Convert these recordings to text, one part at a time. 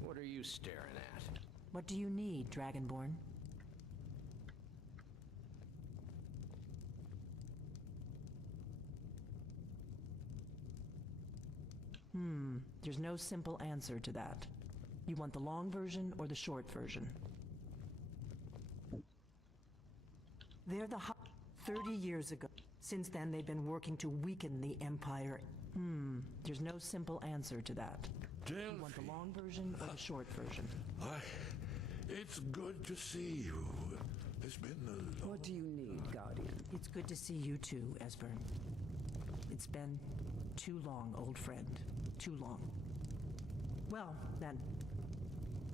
What are you staring at? What do you need, Dragonborn? There's no simple answer to that. You want the long version or the short version? They're the 30 years ago. Since then, they've been working to weaken the Empire. There's no simple answer to that. You want the long version or the short version? It's good to see you. It's been a long... What do you need, Guardian? It's good to see you too, Esbern. It's been too long, old friend. Too long. Well, then.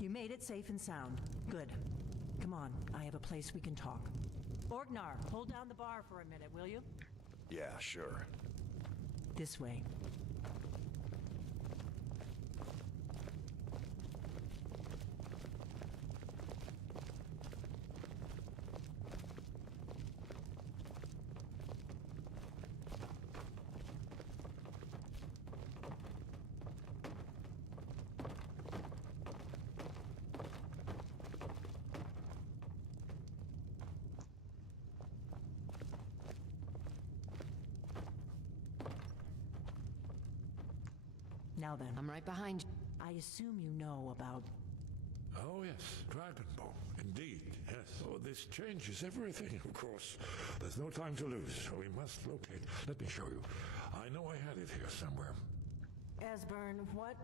You made it safe and sound. Good. Come on, I have a place we can talk. Orgnar, hold down the bar for a minute, will you? Yeah, sure. This way. Now then. I'm right behind you. I assume you know about... Oh, yes, Dragonborn. Indeed, yes. Oh, this changes everything, of course. There's no time to lose, so we must locate. Let me show you. I know I had it here somewhere. Esbern, what?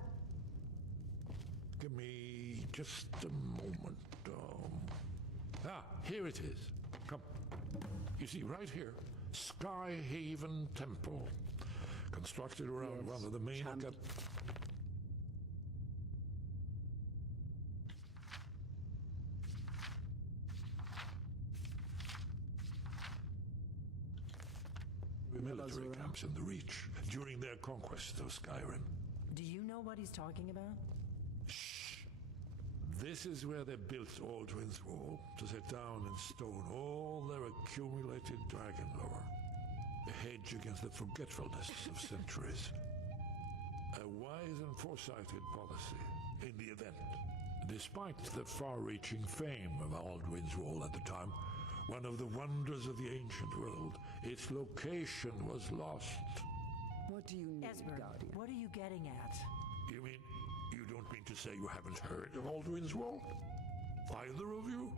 Give me just a moment. Here it is. Come. You see, right here, Skyhaven Temple. Constructed around one of the main... military camps in the Reach during their conquest of Skyrim. Do you know what he's talking about? Shh! This is where they built Aldrin's Wall, to set down in stone all their accumulated dragon lore. A hedge against the forgetfulness of centuries. A wise and foresighted policy in the event. Despite the far-reaching fame of Aldrin's Wall at the time, one of the wonders of the ancient world, its location was lost. What do you need, Esbern, Guardian? what are you getting at? You mean, you don't mean to say you haven't heard of Aldrin's Wall? Either of you?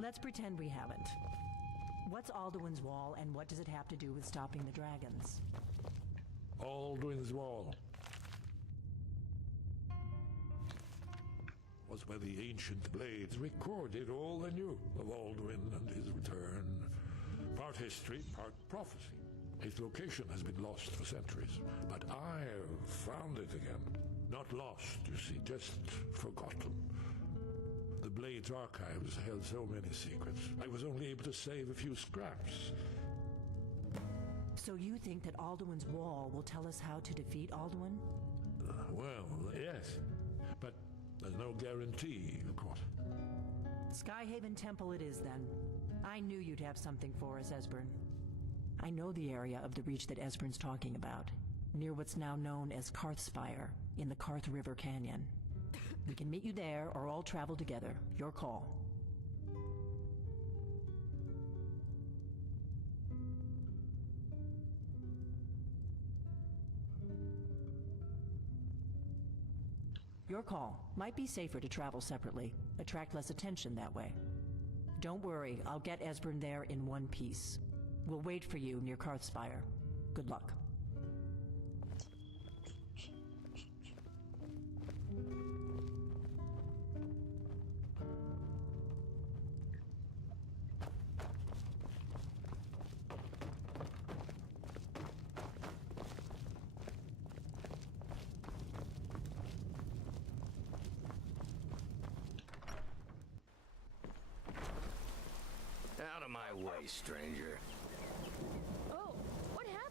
Let's pretend we haven't. What's Alduin's Wall, and what does it have to do with stopping the dragons? Aldrin's Wall was where the ancient blades recorded all they knew of Aldrin and his return. Part history, part prophecy. Its location has been lost for centuries, but I've found it again. Not lost, you see, just forgotten. The Blade's archives held so many secrets. I was only able to save a few scraps. So you think that Alduin's Wall will tell us how to defeat Alduin? Well, yes, but there's no guarantee, of course. Skyhaven Temple it is, then. I knew you'd have something for us, Esbern. I know the area of the Reach that Esbern's talking about, near what's now known as Karthspire, in the Karth River Canyon. We can meet you there, or all travel together. Your call. Your call. Might be safer to travel separately. Attract less attention that way. Don't worry, I'll get Esbern there in one piece. We'll wait for you near Karthspire. Good luck. Out of my way, stranger. Oh, what happened?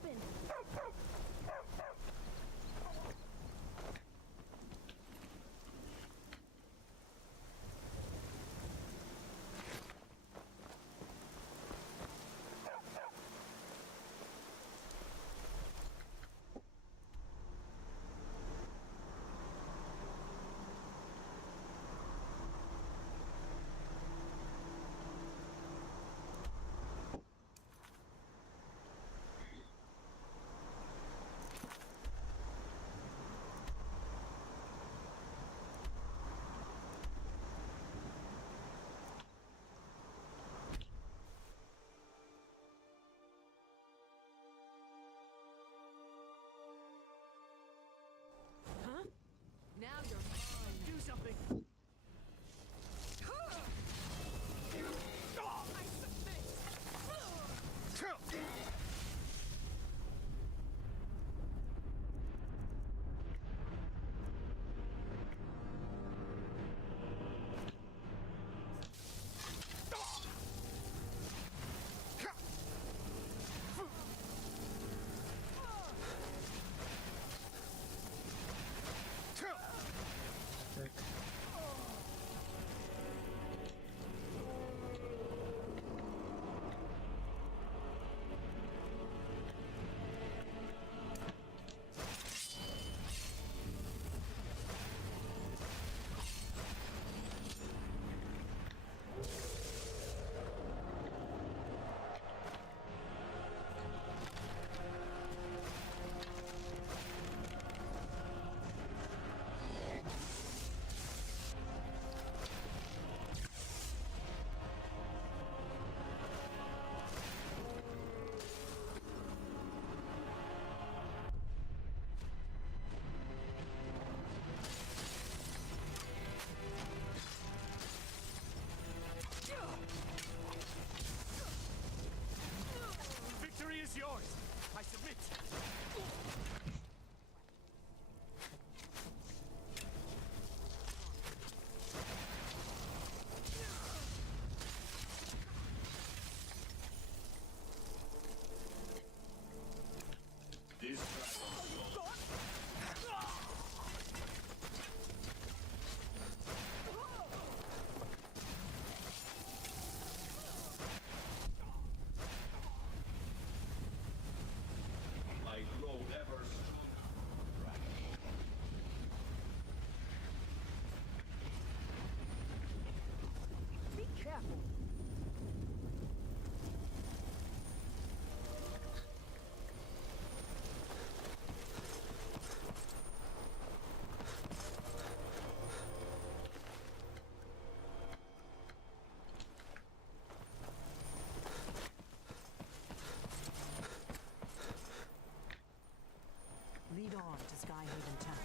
Lead on to Skyhaven Town.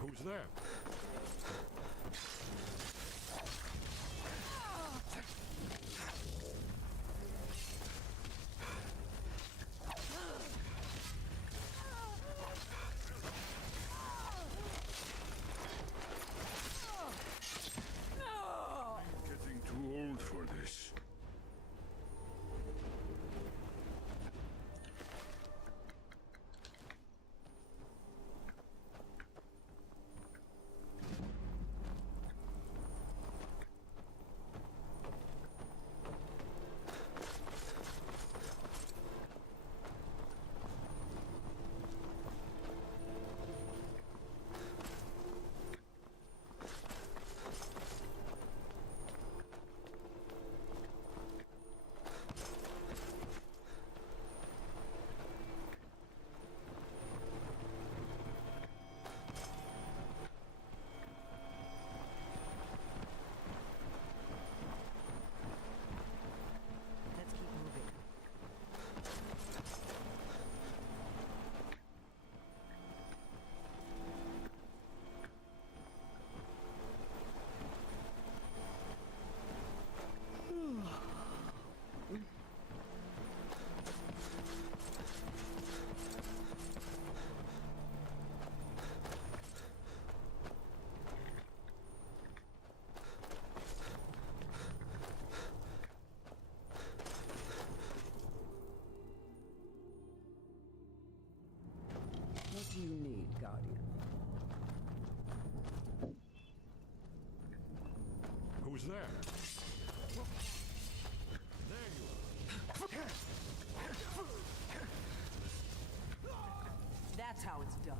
Who's there? Getting too old for this. Let's keep moving. What do you need, Guardian? Who's there? There you are. That's how it's done.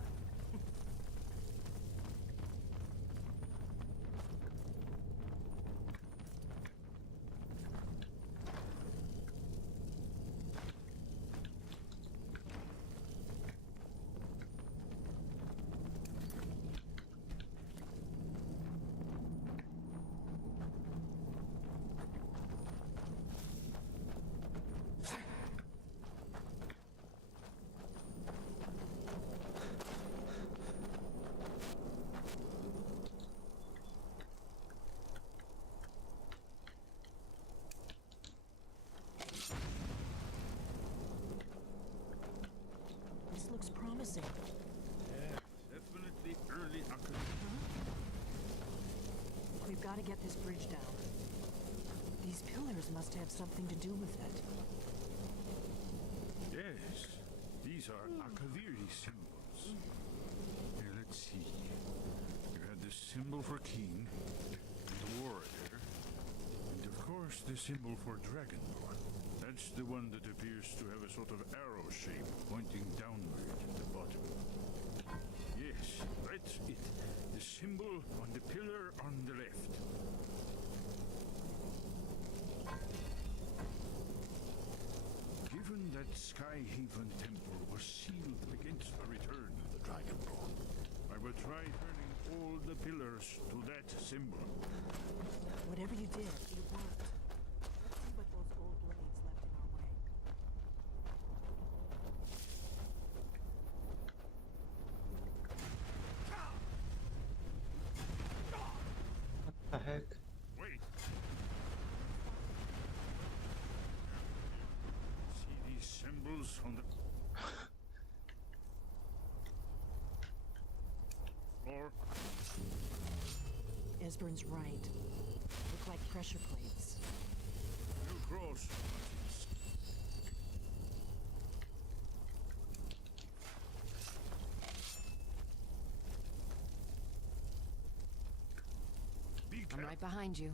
This looks promising. Definitely early academy. We've got to get this bridge down. These pillars must have something to do with it. Yes, these are Akaviri symbols. Here, let's see. You had the symbol for king, and the warrior, and of course the symbol for dragonborn. That's the one that appears to have a sort of arrow shape pointing downward at the bottom. Yes, that's it. The symbol on the pillar on the left. Given that Skyhaven Temple was sealed against the return of the Dragonborn, I will try turning all the pillars to that symbol. Whatever you did, it worked. Let's see what those old blades left in our way. The heck? Wait! See these symbols on the floor? Esbern's right. Look like pressure plates. You cross. Be I'm careful. right behind you.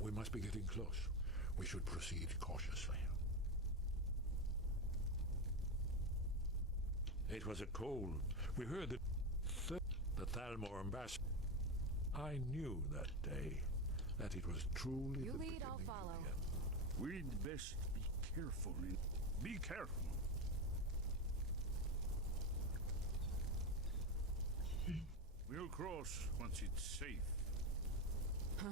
We must be getting close. We should proceed cautiously. It was a cold. We heard the Thalmor ambassador. I knew that day that it was truly You the lead, I'll beginning follow. of the end. We'd best be careful. Be careful. We'll cross once it's safe. Huh?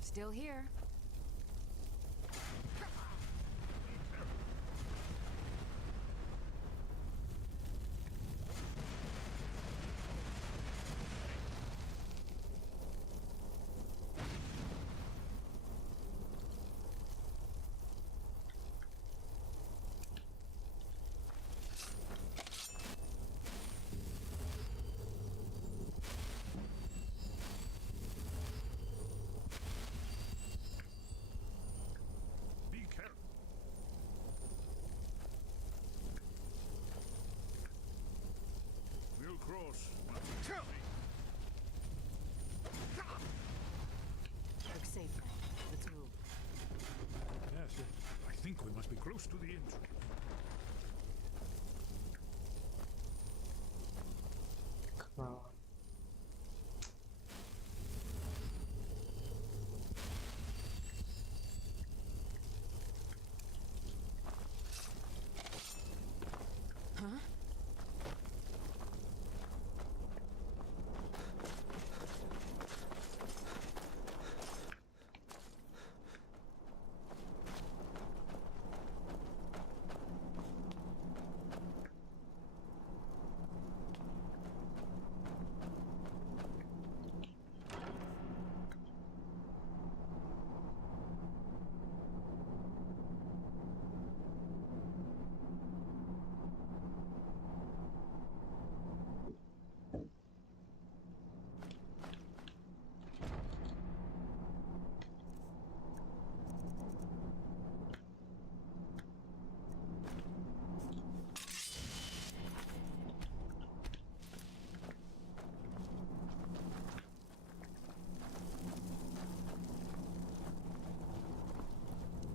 Still here. Be careful. We'll cross once it's safe. Looks safe now. Let's move. Yes, I think we must be close to the entrance. Come on. Huh?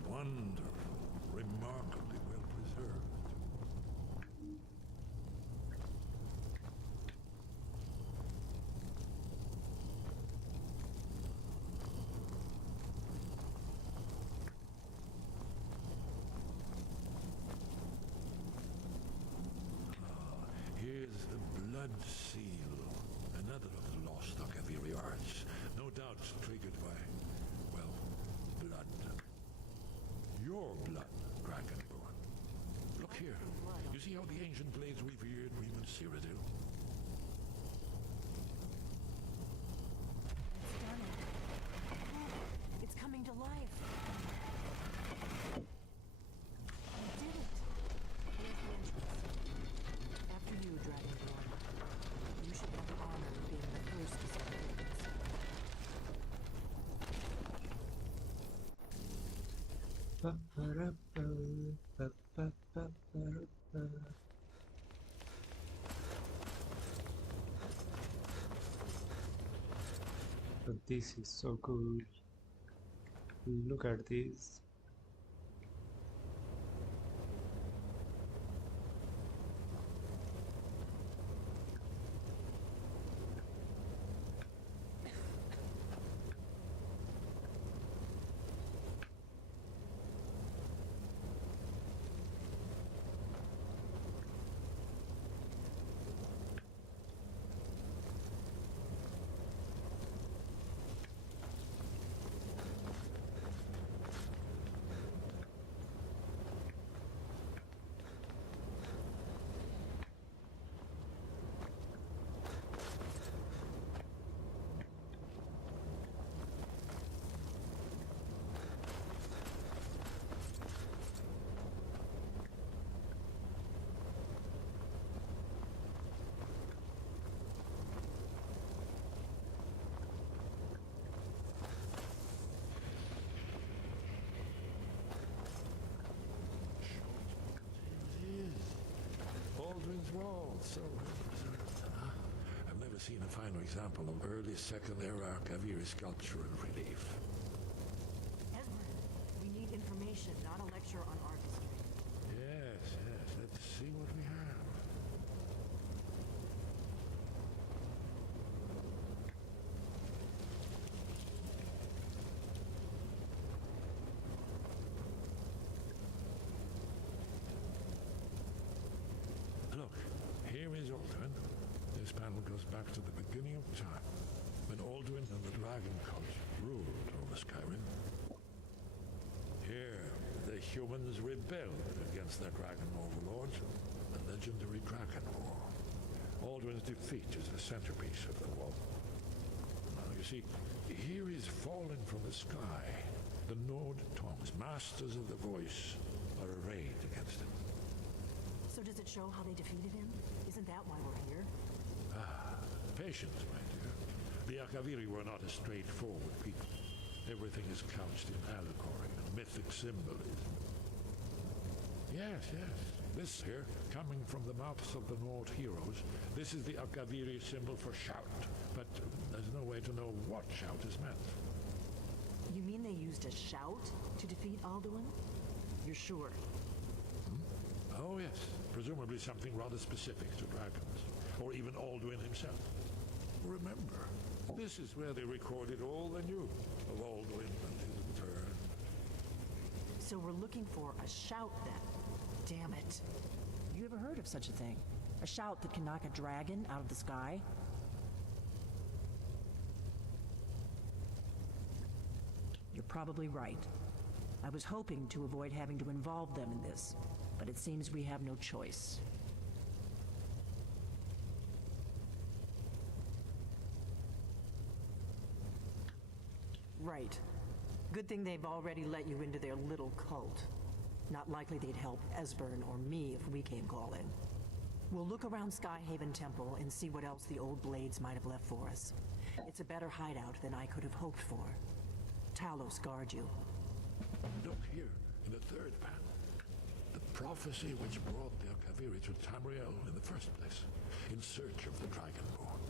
Wonderful, remarkably well preserved. Here's the blood seal, another of the lost Akaviri arts, no doubt triggered by, well, blood. Your blood, Dragonborn. Look here. You see how the ancient blades revered Reman Cyrodiil? It's done it. It's coming to life. You did it. Here's the entrance. After you, Dragonborn. You should have the honor of being the first to see it. But this is so good. Look at this. never seen a finer example of early Second Era Kaviri sculpture and relief. Esbern, we need information, not a lecture on art history. Yes, yes. Let's see what we have. Look, here is Alduin. This panel goes back to the beginning of time, when Alduin and the dragon cult ruled over Skyrim. Here, the humans rebelled against their dragon overlord, the legendary Dragon War. Alduin's defeat is the centerpiece of the wall. Now, you see, here is fallen from the sky. The Nord tongues, masters of the voice, are arrayed against him. So does it show how they defeated him? Isn't that why we're here? Patience, my dear. The Akaviri were not a straightforward people. Everything is couched in allegory and mythic symbolism. Yes, yes. This here, coming from the mouths of the Nord heroes, this is the Akaviri symbol for shout. But there's no way to know what shout is meant. You mean they used a shout to defeat Alduin? You're sure? Oh, yes. Presumably something rather specific to dragons, or even Alduin himself. Remember, this is where they recorded all they knew of Alduin and his return. So we're looking for a shout then. Damn it. You ever heard of such a thing? A shout that can knock a dragon out of the sky? You're probably right. I was hoping to avoid having to involve them in this, but it seems we have no choice. Right. Good thing they've already let you into their little cult. Not likely they'd help Esbern or me if we came calling. We'll look around Skyhaven Temple and see what else the old blades might have left for us. It's a better hideout than I could have hoped for. Talos guard you. Look here, in the third panel. The prophecy which brought the Akaviri to Tamriel in the first place, in search of the Dragonborn.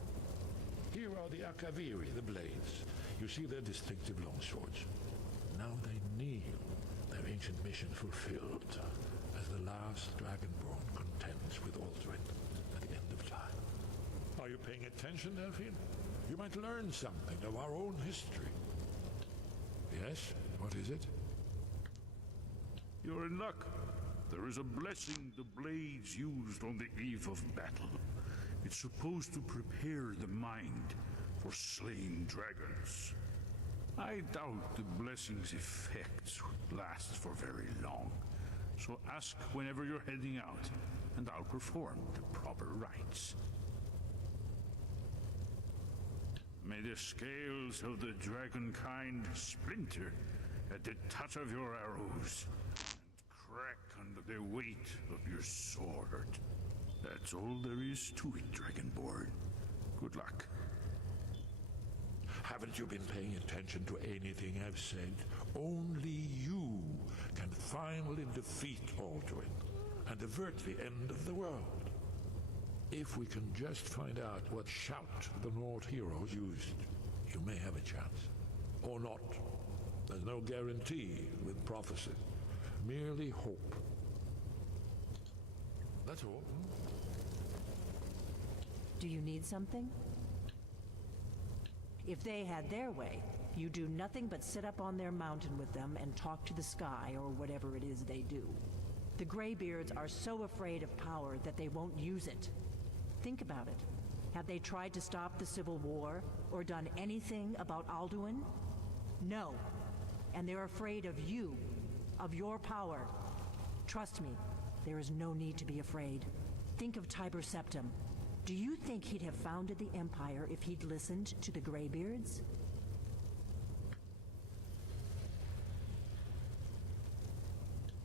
Here are the Akaviri, the blades. You see their distinctive longswords. Now they kneel, their ancient mission fulfilled, as the last Dragonborn contends with Alduin at the end of time. Are you paying attention, Delphine? You might learn something of our own history. Yes? What is it? You're in luck. There is a blessing the blades used on the eve of battle. It's supposed to prepare the mind for slaying dragons. I doubt the blessing's effects would last for very long. So ask whenever you're heading out, and I'll perform the proper rites. May the scales of the dragonkind splinter at the touch of your arrows, and crack under the weight of your sword. That's all there is to it, Dragonborn. Good luck. Haven't you been paying attention to anything I've said? Only you can finally defeat Alduin and avert the end of the world. If we can just find out what shout the Nord heroes used, you may have a chance. Or not. There's no guarantee with prophecy. Merely hope. That's all. Do you need something? If they had their way, you do nothing but sit up on their mountain with them and talk to the sky or whatever it is they do. The Greybeards are so afraid of power that they won't use it. Think about it. Have they tried to stop the Civil War or done anything about Alduin? No. And they're afraid of you, of your power. Trust me, there is no need to be afraid. Think of Tiber Septim. Do you think he'd have founded the Empire if he'd listened to the Greybeards?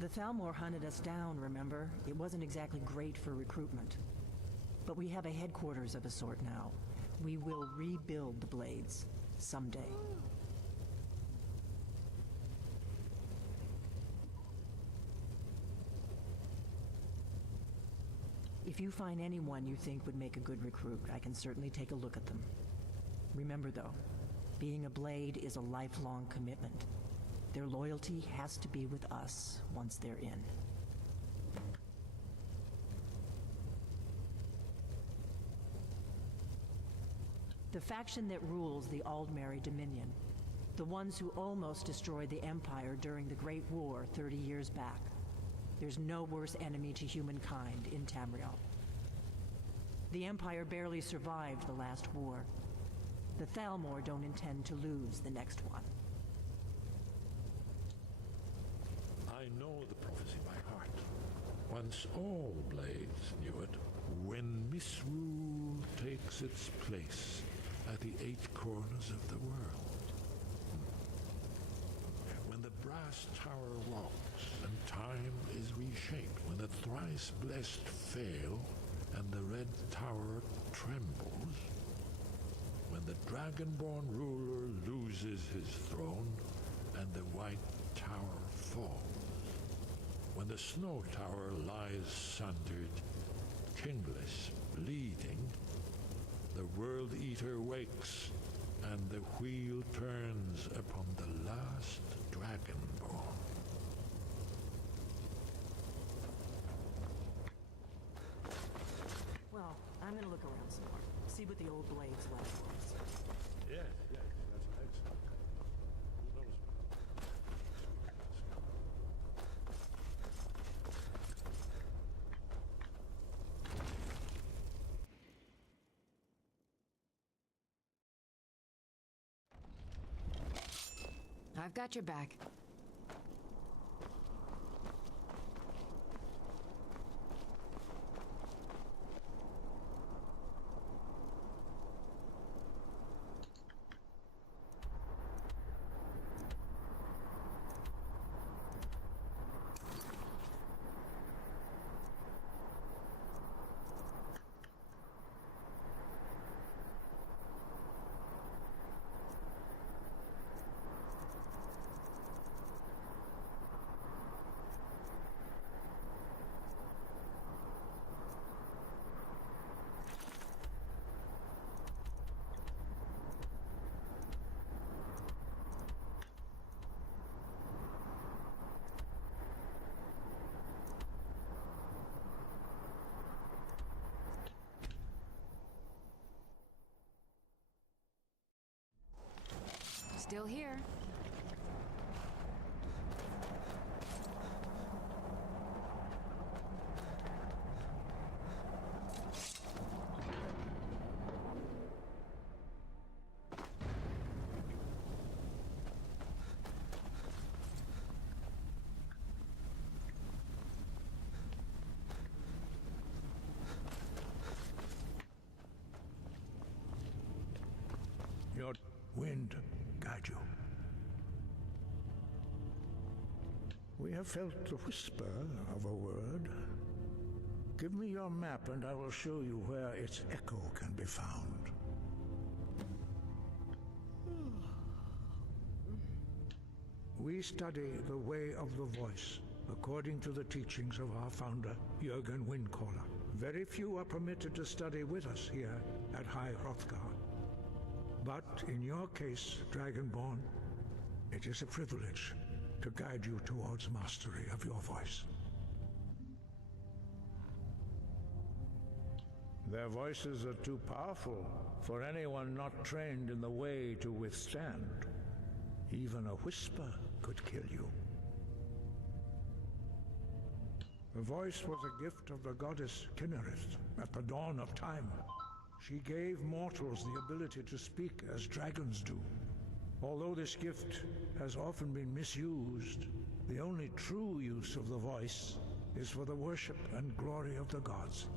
The Thalmor hunted us down, remember? It wasn't exactly great for recruitment. But we have a headquarters of a sort now. We will rebuild the Blades someday. If you find anyone you think would make a good recruit, I can certainly take a look at them. Remember, though, being a blade is a lifelong commitment. Their loyalty has to be with us once they're in. The faction that rules the Aldmeri Dominion, the ones who almost destroyed the Empire during the Great War 30 years back. There's no worse enemy to humankind in Tamriel. The Empire barely survived the last war. The Thalmor don't intend to lose the next one. I know the prophecy by heart. Once all blades knew it. When misrule takes its place at the 8 corners of the world. When the brass tower rocks and time is reshaped. When the thrice blessed fail and the red tower trembles. When the dragonborn ruler loses his throne and the white tower falls. When the snow tower lies sundered, kingless, bleeding, the World Eater wakes, and the wheel turns upon the last dragonborn. Well, I'm gonna look around some more. See what the old blades left for us. Yes, that's excellent. Who knows? I've got your back. Still here. Your wind guide you. We have felt the whisper of a word. Give me your map and I will show you where its echo can be found. We study the way of the voice, according to the teachings of our founder, Jürgen Windcaller. Very few are permitted to study with us here at High Hrothgar. But in your case, Dragonborn, it is a privilege to guide you towards mastery of your voice. Their voices are too powerful for anyone not trained in the way to withstand. Even a whisper could kill you. The voice was a gift of the goddess Kinnereth at the dawn of time. She gave mortals the ability to speak as dragons do. Although this gift has often been misused, the only true use of the voice is for the worship and glory of the gods.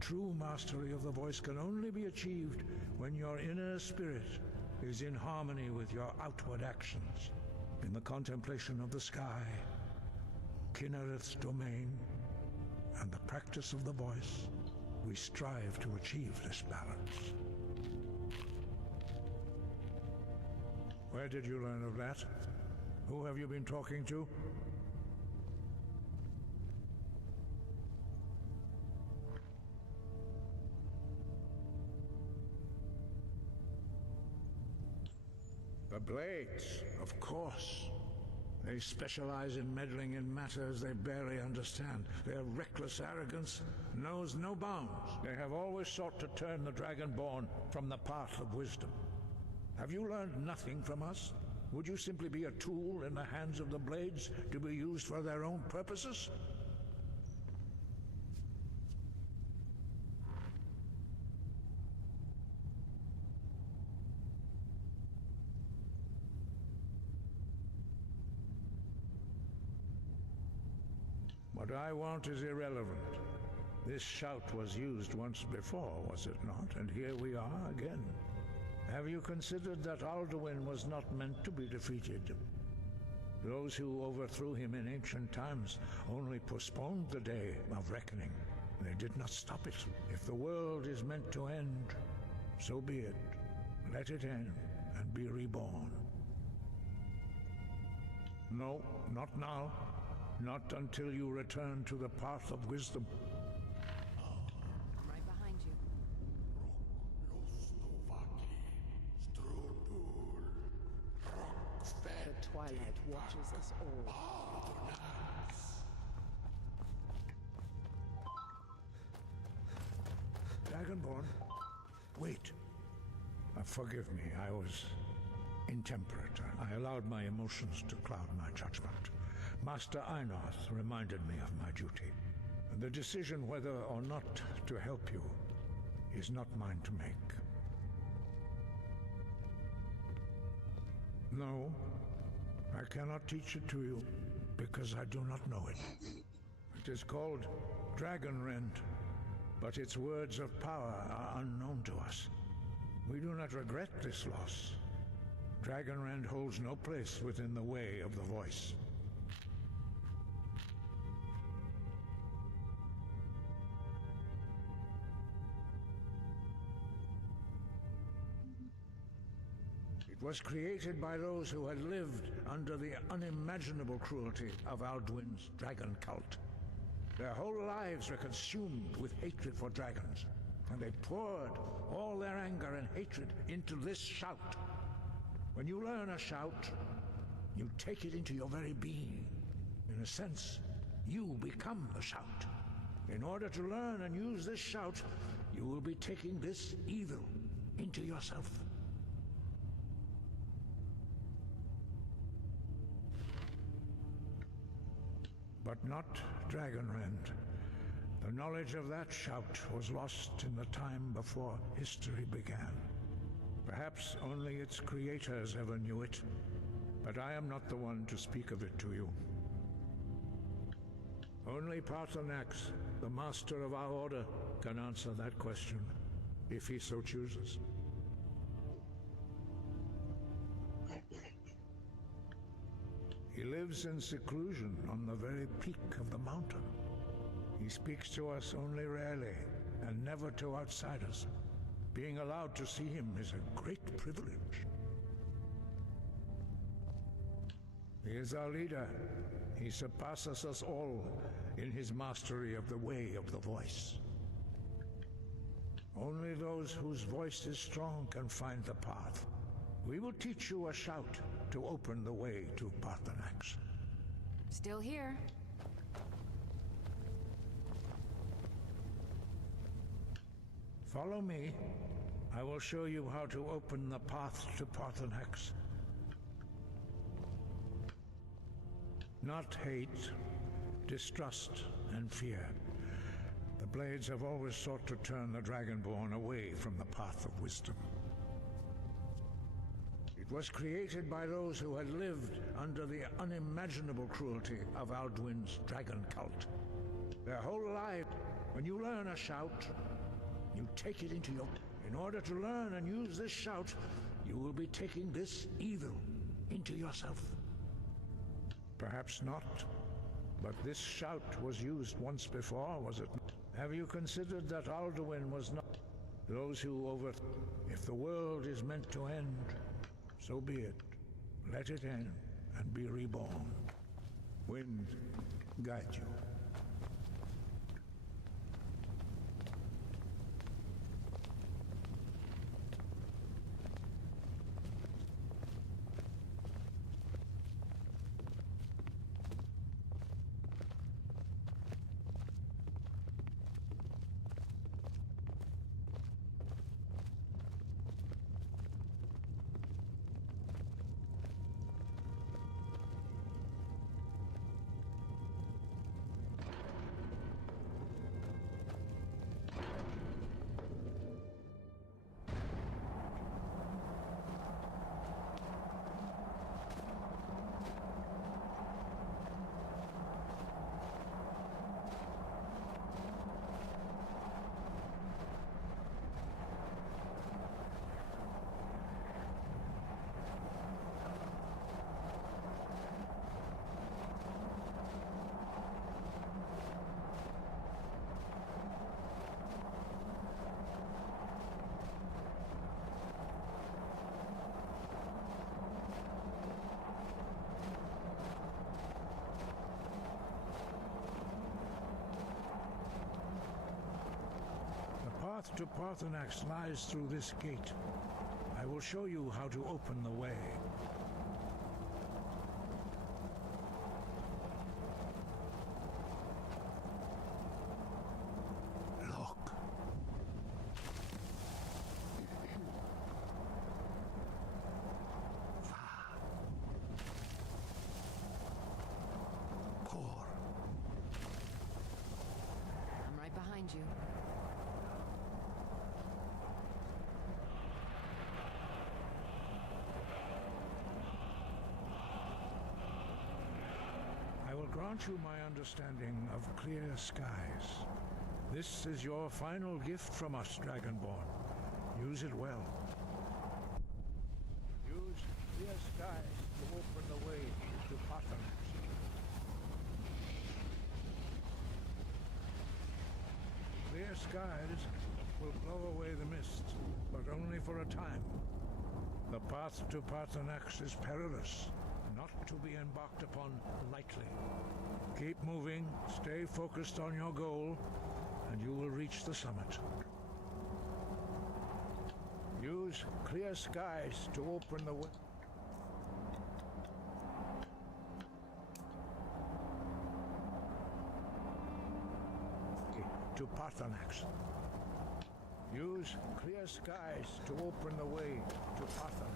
True mastery of the voice can only be achieved when your inner spirit is in harmony with your outward actions. In the contemplation of the sky, Kinnereth's domain, and the practice of the voice, we strive to achieve this balance. Where did you learn of that? Who have you been talking to? Blades, of course. They specialize in meddling in matters they barely understand. Their reckless arrogance knows no bounds. They have always sought to turn the Dragonborn from the path of wisdom. Have you learned nothing from us? Would you simply be a tool in the hands of the Blades to be used for their own purposes? What I want is irrelevant. This shout was used once before, was it not? And here we are again. Have you considered that Alduin was not meant to be defeated? Those who overthrew him in ancient times only postponed the day of reckoning. They did not stop it. If the world is meant to end, so be it. Let it end and be reborn. No, not now. Not until you return to the path of wisdom. I'm right behind you. The twilight watches us all. Dragonborn, wait. Forgive me, I was intemperate. I allowed my emotions to cloud my judgment. Master Einoth reminded me of my duty. The decision whether or not to help you is not mine to make. No, I cannot teach it to you because I do not know it. It is called Dragonrend, but its words of power are unknown to us. We do not regret this loss. Dragonrend holds no place within the way of the voice. It was created by those who had lived under the unimaginable cruelty of Alduin's dragon cult. Their whole lives were consumed with hatred for dragons, and they poured all their anger and hatred into this shout. When you learn a shout, you take it into your very being. In a sense, you become the shout. In order to learn and use this shout, you will be taking this evil into yourself. But not Dragonrend. The knowledge of that shout was lost in the time before history began. Perhaps only its creators ever knew it, but I am not the one to speak of it to you. Only Paarthurnax, the master of our order, can answer that question, if he so chooses. He lives in seclusion on the very peak of the mountain. He speaks to us only rarely, and never to outsiders. Being allowed to see him is a great privilege. He is our leader. He surpasses us all in his mastery of the way of the voice. Only those whose voice is strong can find the path. We will teach you a shout to open the way to Paarthurnax. Still here. Follow me. I will show you how to open the path to Paarthurnax. Not hate, distrust, and fear. The Blades have always sought to turn the Dragonborn away from the path of wisdom. It was created by those who had lived under the unimaginable cruelty of Alduin's dragon cult. Their whole life, when you learn a shout, you take it into your... In order to learn and use this shout, you will be taking this evil into yourself. Perhaps not, but this shout was used once before, was it not? Have you considered that Alduin was not... Those who over... If the world is meant to end, so be it. Let it end and be reborn. Wind, guide you. path to Parthenax lies through this gate. I will show you how to open the way. Look. Poor. I'm right behind you. I will grant you my understanding of clear skies. This is your final gift from us, Dragonborn. Use it well. Use clear skies to open the way to Parthenax. Clear skies will blow away the mist, but only for a time. The path to Parthenax is perilous, not to be embarked upon lightly. Keep moving, stay focused on your goal, and you will reach the summit. Use clear skies to open the way. To Parthenax. Use clear skies to open the way to Parthenax.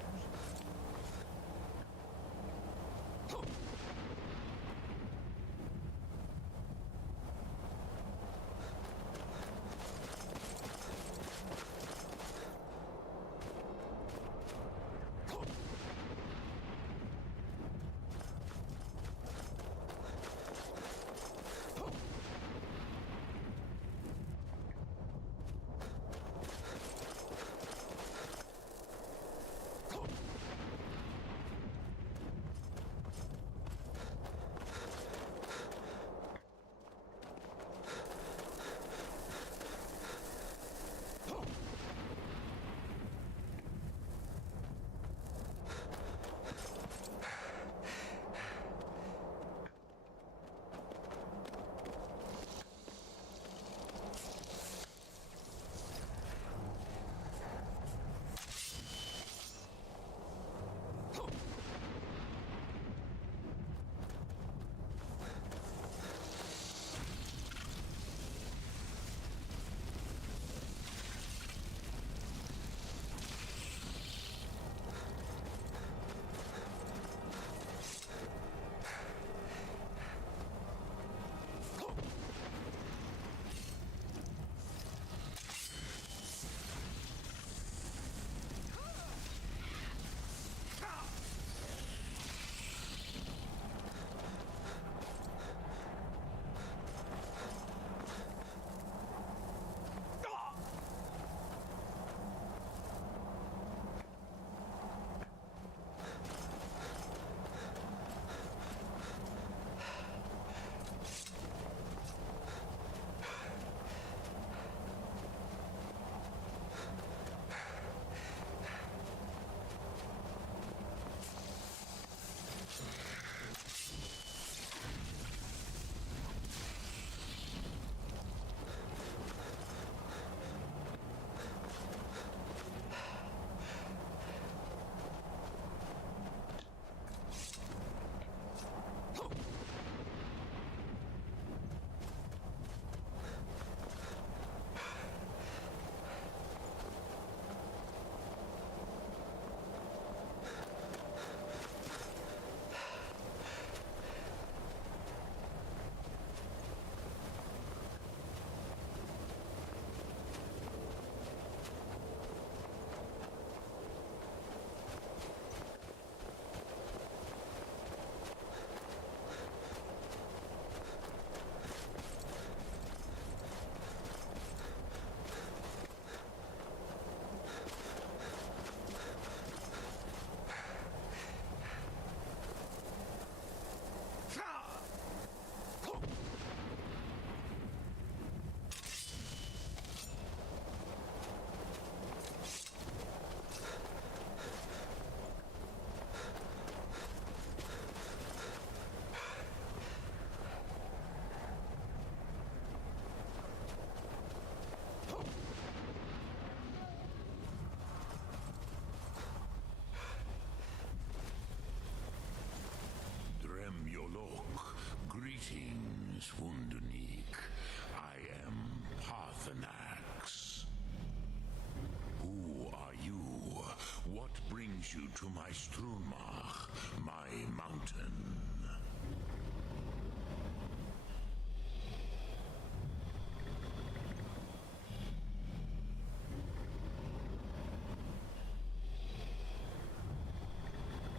to my Strunmach, my mountain.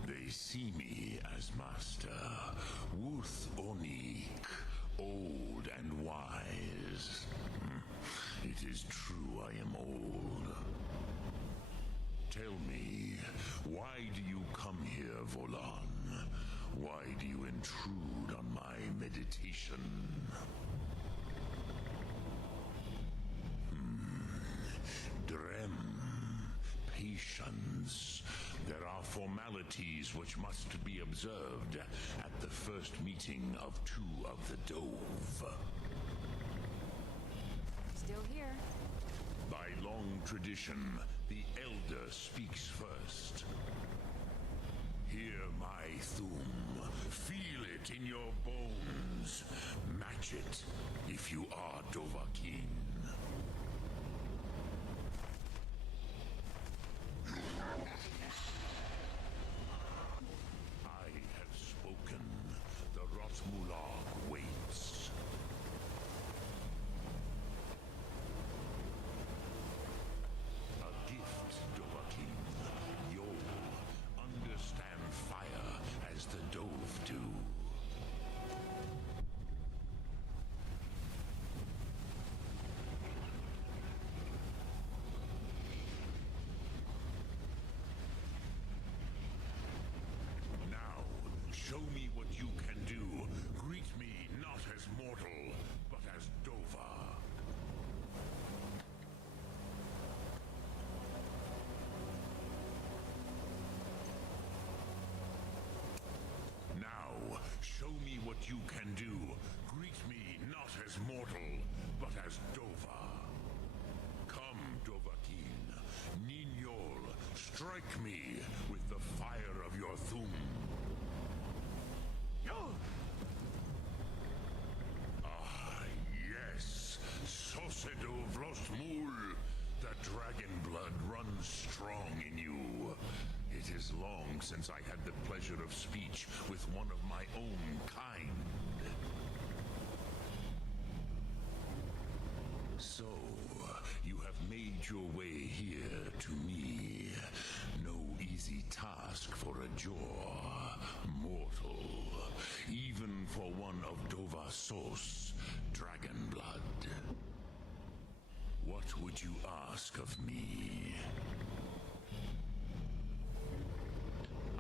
They see me as master, Wuth Onik, old and wise. It is true I am old. Tell me, why do you come here, Volan? Why do you intrude on my meditation? Drem, patience. There are formalities which must be observed at the first meeting of two of the Dove. Still here. By long tradition, the elder speaks first. Hear my thum. Feel it in your bones. Match it if you are Dovahkiin. I have spoken. The Rotmulag waits. A gift, Dovahkiin. You'll understand fire as the Dove do. Now, show me what you can do. Greet me not as mortal, but as Dova. Now, show me what you can do. Greet me not as mortal, but as Dova. Come, Dovahkiin. Ninyol, strike me with the fire of your thum. Ah, yes. Sosedo Vrostmul. The dragon blood runs strong in you. It is long since I had the pleasure of speech with one of my own kind. So, you have made your way here to me. No easy task for a jaw, mortal. Even for one of Dovasos, dragon blood. What would you ask of me?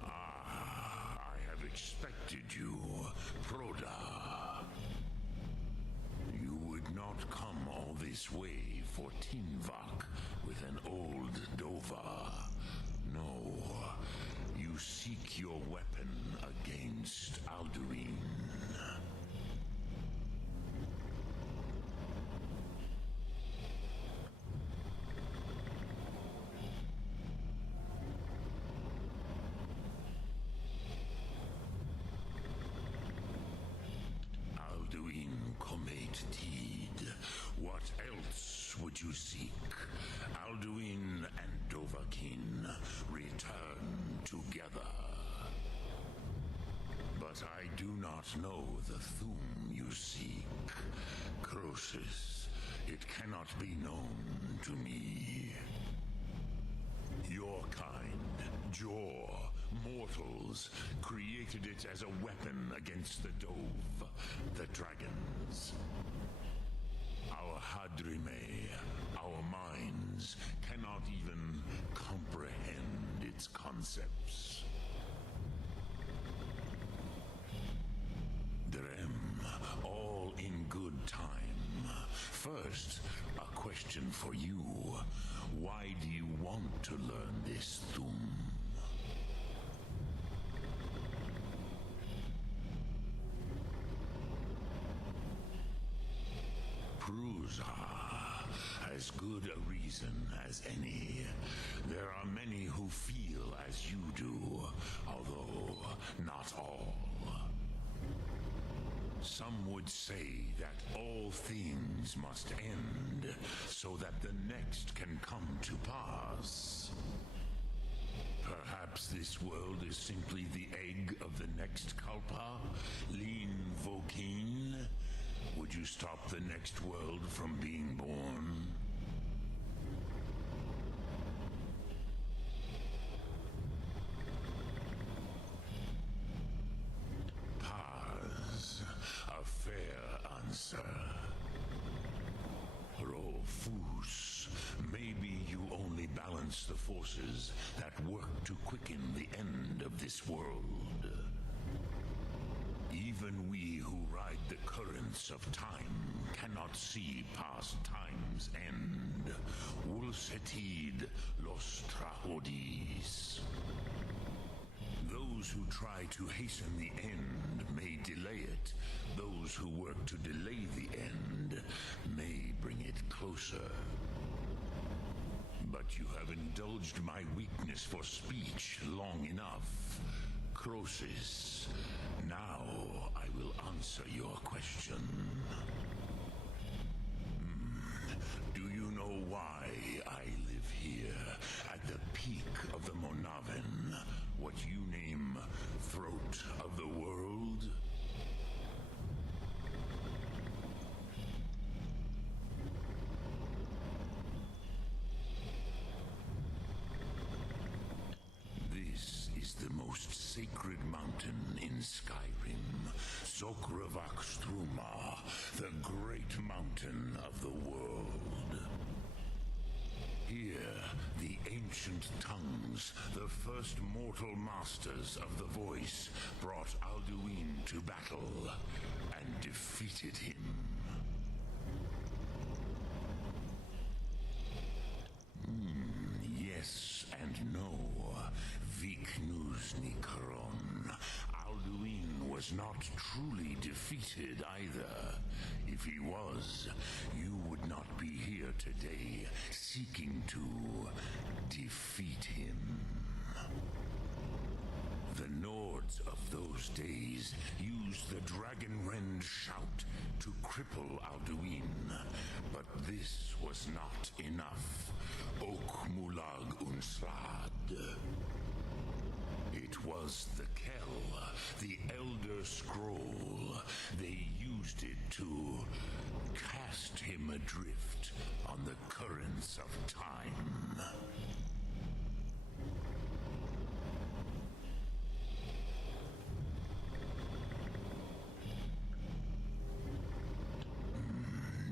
I have expected you, Proda. You would not come all this way for Tinvak with an old Dova. No, you seek your weapon against Alduin. Alduin Comet Teed. What else would you seek? Alduin and Dovahkiin return together. But I do not know the thum you seek. Croesus, it cannot be known to me. Your kind, Jor, mortals, created it as a weapon against the Dove, the dragons. Our Hadrime, our minds, cannot even comprehend its concepts. Drem, all in good time. First, a question for you. Why do you want to learn this thum? Prusa, as good a reason as any. There are many who feel as you do, although not all. Some would say that all things must end so that the next can come to pass. Perhaps this world is simply the egg of the next Kalpa? Lean Vokeen? Would you stop the next world from being born? Paz, a fair answer. Rofus, maybe you only balance the forces that work to quicken the end of this world. Even we who ride the currents of time cannot see past time's end. Ulsetid los trahodis. Those who try to hasten the end may delay it. Those who work to delay the end may bring it closer. But you have indulged my weakness for speech long enough. Croesus, now I will answer your question. Do you know why I live here at the peak of the Monaven, what you name throat of the world? This is the most sacred mountain in Skyrim, Walkthroughs, the great mountain of the world. Here, the ancient tongues, the first mortal masters of the voice, brought Alduin to battle and defeated him. Yes and no. Viknusnikaron. Alduin was not truly defeated either. If he was, you would not be here today seeking to defeat him. The Nords of those days used the Dragonrend shout to cripple Alduin, but this was not enough. Okmulag Unslad. It was the Kell, the Elder Scroll. They used it to cast him adrift on the currents of time.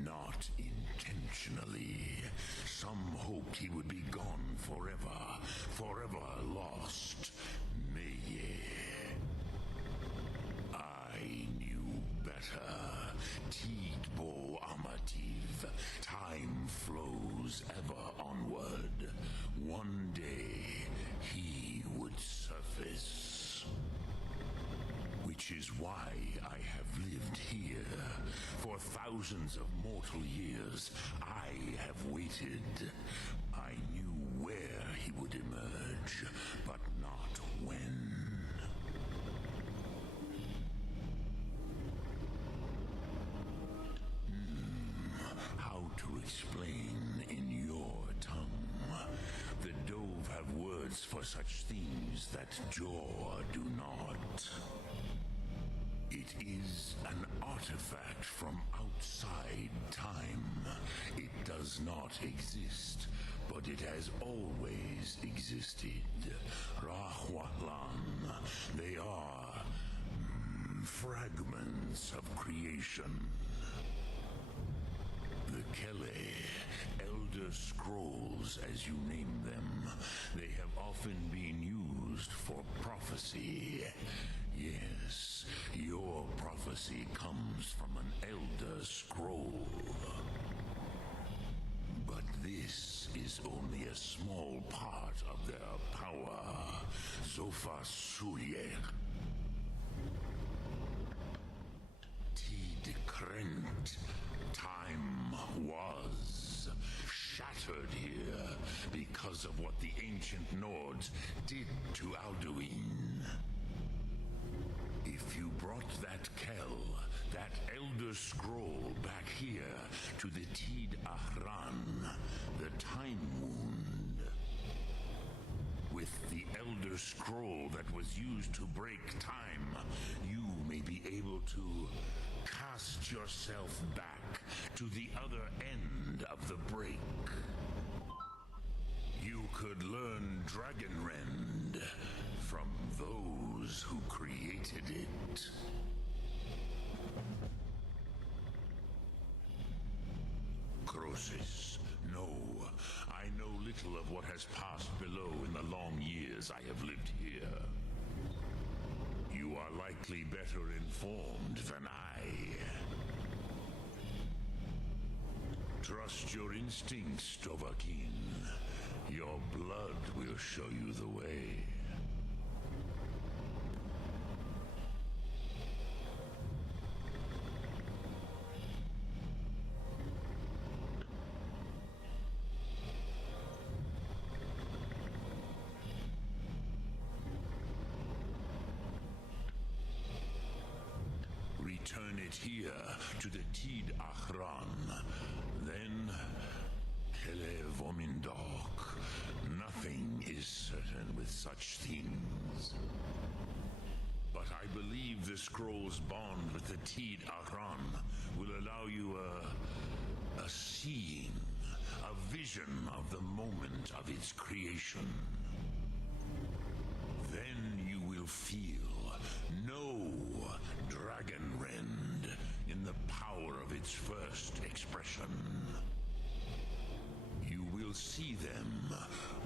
Not intentionally. Some hoped he would be gone forever, forever lost. Meye. I knew better. Tidbo Amativ. Time flows ever onward. One day he would surface. Which is why I have lived here. For thousands of mortal years, I have waited. I knew where he would emerge, but not when. How to explain in your tongue? The Dove have words for such things that Jor do not. It is an artifact from outside time. It does not exist, but it has always existed. Rahwalan. They are fragments of creation. The Kele, Elder Scrolls as you name them, they have often been used for prophecy. Yes, your prophecy comes from an Elder Scroll. But this is only a small part of their power. Zofa Sulyer. Tid Krent. Time was shattered here because of what the ancient Nords did to Alduin. If you brought that Kell, that Elder Scroll back here to the Tid Ahran, the Time Wound, with the Elder Scroll that was used to break time, you may be able to cast yourself back to the other end of the break. You could learn Dragonrend from those who created it. Croesus, no, I know little of what has passed below in the long years I have lived here. You are likely better informed than I. Trust your instincts, Dovahkiin. Your blood will show you the way. Return it here to the Tid Achran. Then, Kele Vomindok. Nothing is certain with such things. But I believe the scroll's bond with the Tid Achran will allow you a seeing, a vision of the moment of its creation. Then you will feel, know Dragonrend in the power of its first expression. You will see them,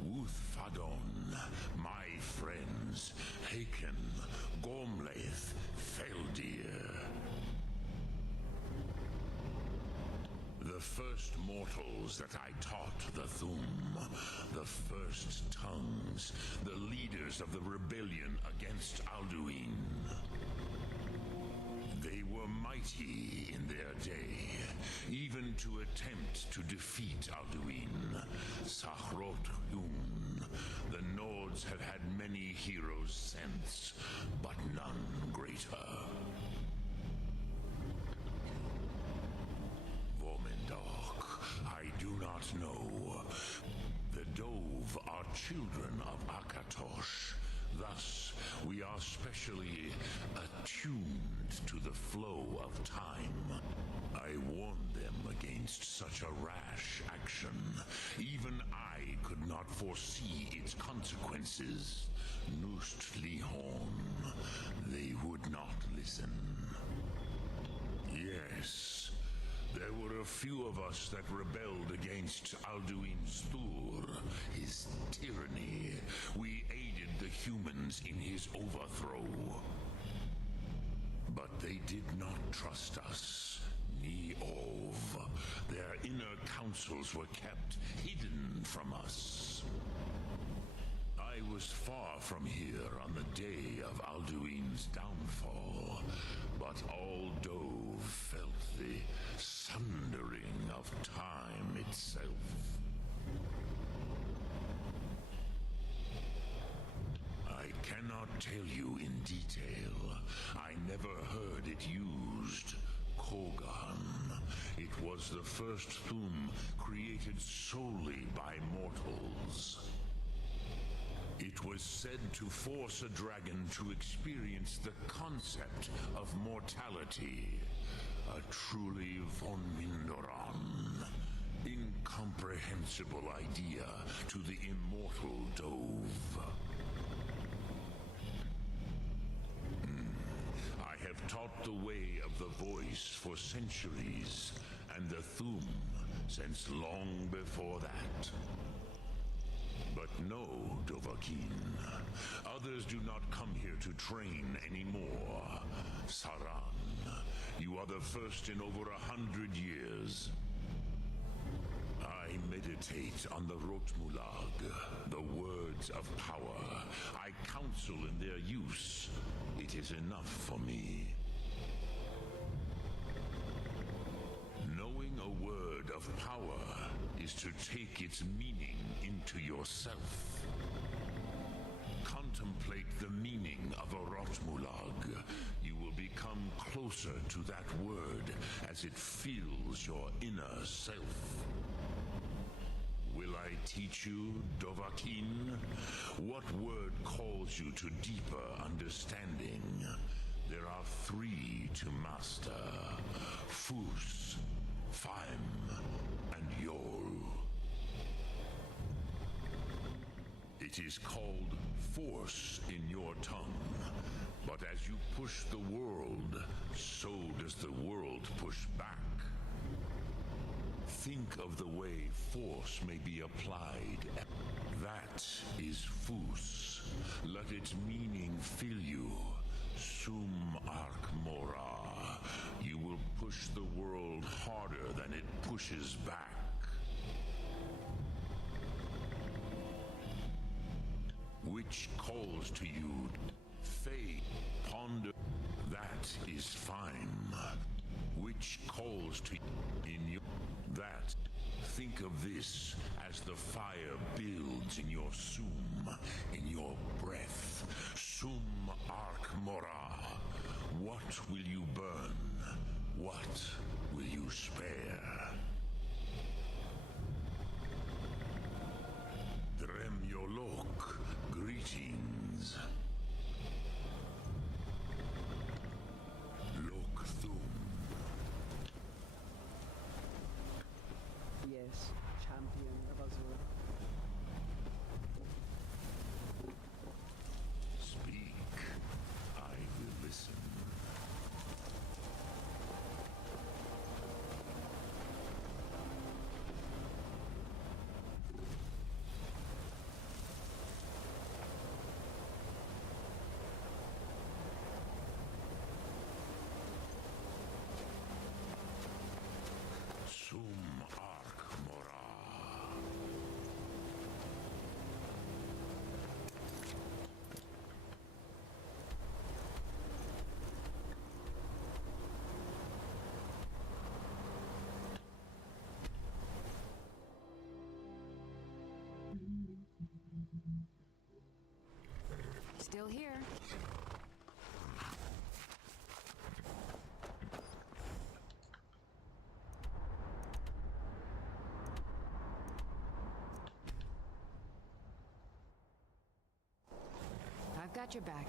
Wuthfadon, my friends, Haken, Gormlaith, Feldir. The first mortals that I taught the Thum, the first tongues, the leaders of the rebellion against Alduin. They were mighty in their day, even to attempt to defeat Alduin. Sahrot Yun. The Nords have had many heroes since, but none greater. Vormindok, I do not know. The Dove are children of Akatosh. Thus, we are specially attuned to the flow of time. I warned them against such a rash action. Even I could not foresee its consequences. Nustlihorn, they would not listen. Yes, there were a few of us that rebelled against Alduin's Thur, his tyranny. We aided the humans in his overthrow. But they did not trust us, ni Ov. Their inner councils were kept hidden from us. I was far from here on the day of Alduin's downfall, but all Dove felt the sundering of time itself. I cannot tell you in detail. I never heard it used. Kogan. It was the first Thum created solely by mortals. It was said to force a dragon to experience the concept of mortality. A truly von Mindoran, incomprehensible idea to the immortal Dove. I have taught the way of the voice for centuries, and the Thum since long before that. But no, Dovahkiin. Others do not come here to train anymore. Saran, you are the first in over 100 years. I meditate on the Rotmulag, the words of power. I counsel in their use. It is enough for me. Knowing a word of power is to take its meaning into yourself. Contemplate the meaning of a Rotmulag. You will become closer to that word as it fills your inner self. Will I teach you, Dovahkiin? What word calls you to deeper understanding? There are three to master. Fus, Faim, and Yol. It is called force in your tongue. But as you push the world, so does the world push back. Think of the way force may be applied. That is Fus. Let its meaning fill you. Sum Ark Mora. You will push the world harder than it pushes back. Which calls to you, Fae, ponder. That is fine. Which calls to you in your... That. Think of this as the fire builds in your sum, in your breath. Sum Ark Mora. What will you burn? What will you spare? Drem Yolok. Greetings. Lokthum. Yes, champion of Azura. Speak. I will listen. Sum Ark Mora. Still here. I've got your back.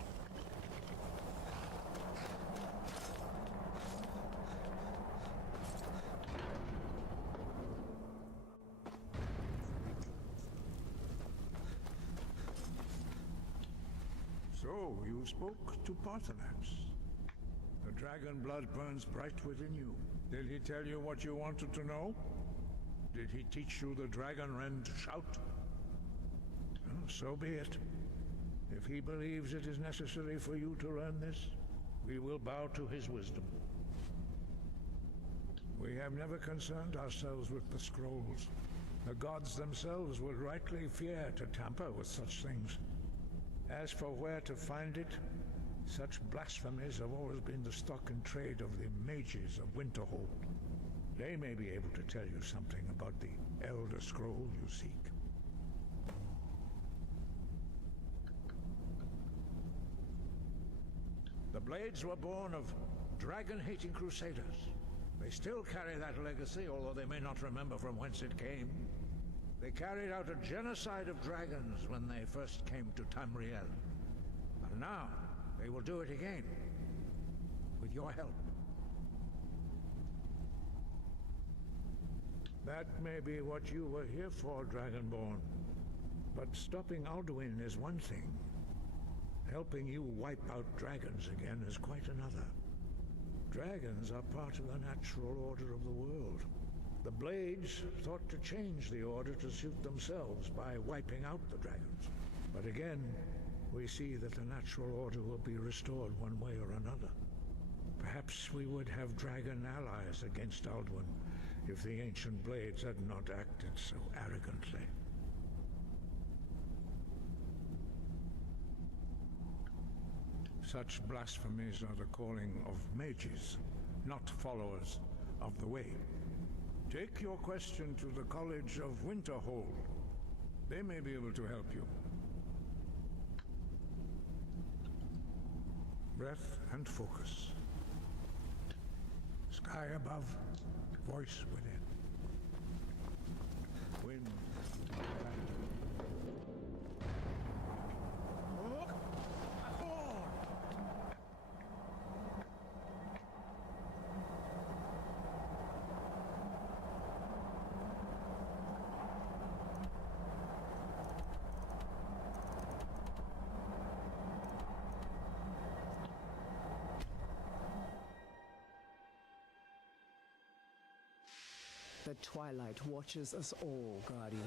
So, you spoke to Parthenax. The dragon blood burns bright within you. Did he tell you what you wanted to know? Did he teach you the dragon rend shout? Well, so be it. If he believes it is necessary for you to learn this, we will bow to his wisdom. We have never concerned ourselves with the scrolls. The gods themselves would rightly fear to tamper with such things. As for where to find it, such blasphemies have always been the stock and trade of the mages of Winterhold. They may be able to tell you something about the Elder Scroll you seek. The Blades were born of dragon-hating crusaders. They still carry that legacy, although they may not remember from whence it came. They carried out a genocide of dragons when they first came to Tamriel. And now, they will do it again. With your help. That may be what you were here for, Dragonborn. But stopping Alduin is one thing. Helping you wipe out dragons again is quite another. Dragons are part of the natural order of the world. The Blades thought to change the order to suit themselves by wiping out the dragons. But again, we see that the natural order will be restored one way or another. Perhaps we would have dragon allies against Alduin if the ancient Blades had not acted so arrogantly. Such blasphemies are the calling of mages, not followers of the way. Take your question to the College of Winterhold. They may be able to help you. Breath and focus. Sky above, voice within. Wind The twilight watches us all, Guardian.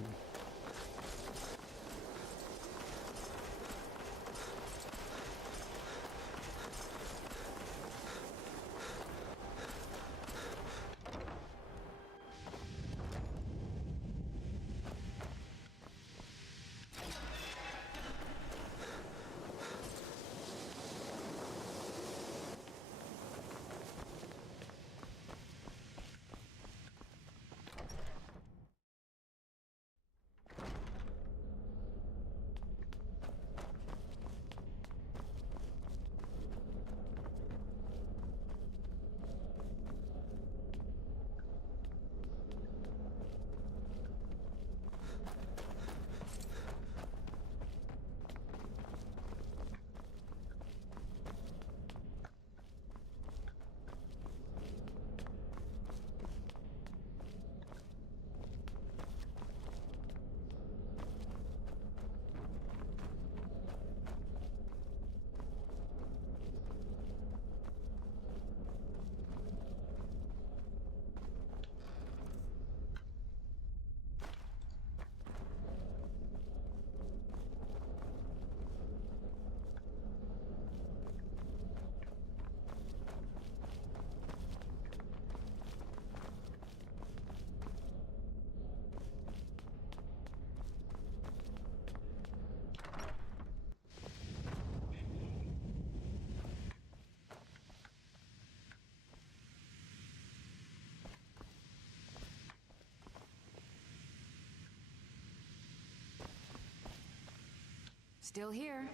Still here.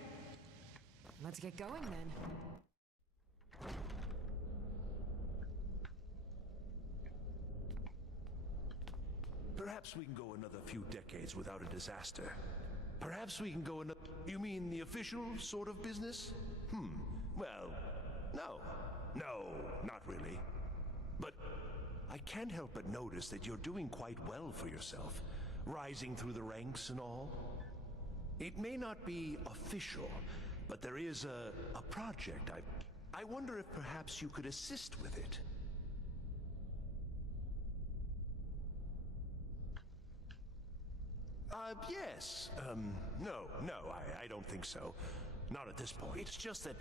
Let's get going then. Perhaps we can go another few decades without a disaster. Perhaps we can go another... You mean the official sort of business? Well, no. No, not really. But I can't help but notice that you're doing quite well for yourself. Rising through the ranks and all. It may not be official, but there is a project. I wonder if perhaps you could assist with it. Yes. No, I don't think so. Not at this point. It's just that,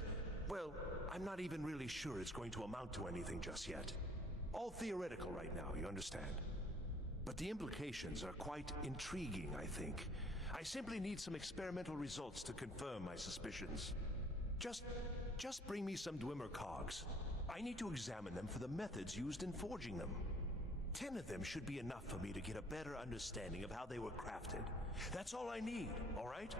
well, I'm not even really sure it's going to amount to anything just yet. All theoretical right now, you understand? But the implications are quite intriguing, I think. I simply need some experimental results to confirm my suspicions. Just bring me some Dwemer cogs. I need to examine them for the methods used in forging them. 10 of them should be enough for me to get a better understanding of how they were crafted. That's all I need, all right?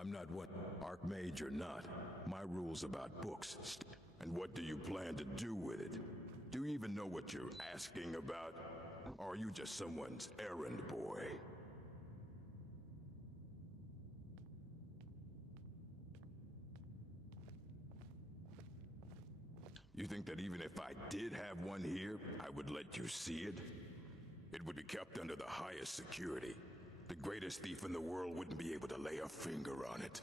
I'm not what Archmage or not. My rule's about books. And what do you plan to do with it? Do you even know what you're asking about? Or are you just someone's errand boy? You think that even if I did have one here, I would let you see it? It would be kept under the highest security. The greatest thief in the world wouldn't be able to lay a finger on it.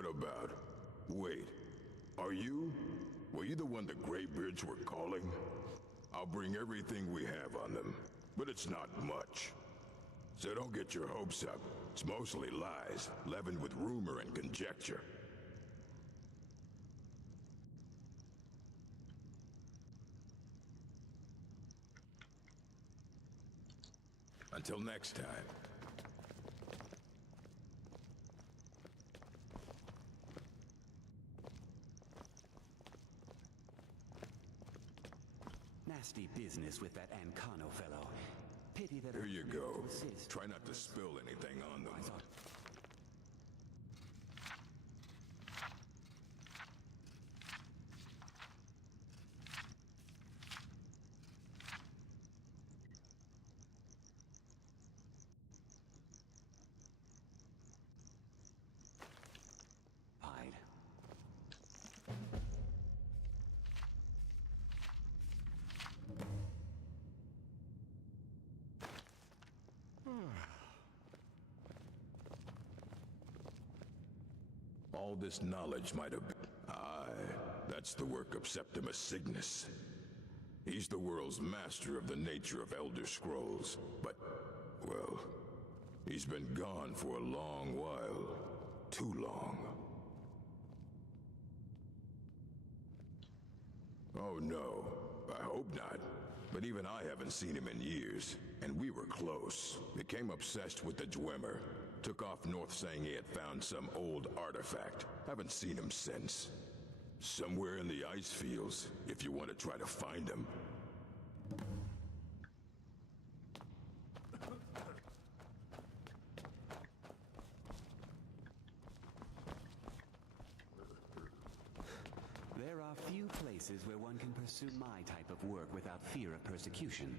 What about? Wait, are you? Were you the one the Greybeards were calling? I'll bring everything we have on them, but it's not much. So don't get your hopes up. It's mostly lies, leavened with rumor and conjecture. Until next time. Nasty business with that Ancano fellow. Pity that... Here you go. Insist. Try not to spill anything on them. Hide. All this knowledge might have been... Aye, that's the work of Septimus Cygnus. He's the world's master of the nature of Elder Scrolls, but, well, he's been gone for a long while. Too long. Oh no, I hope not. But even I haven't seen him in years, and we were close. Became obsessed with the Dwemer. Took off north saying he had found some old artifact. Haven't seen him since. Somewhere in the ice fields, if you want to try to find him. There are few places where one can pursue my type of work without fear of persecution.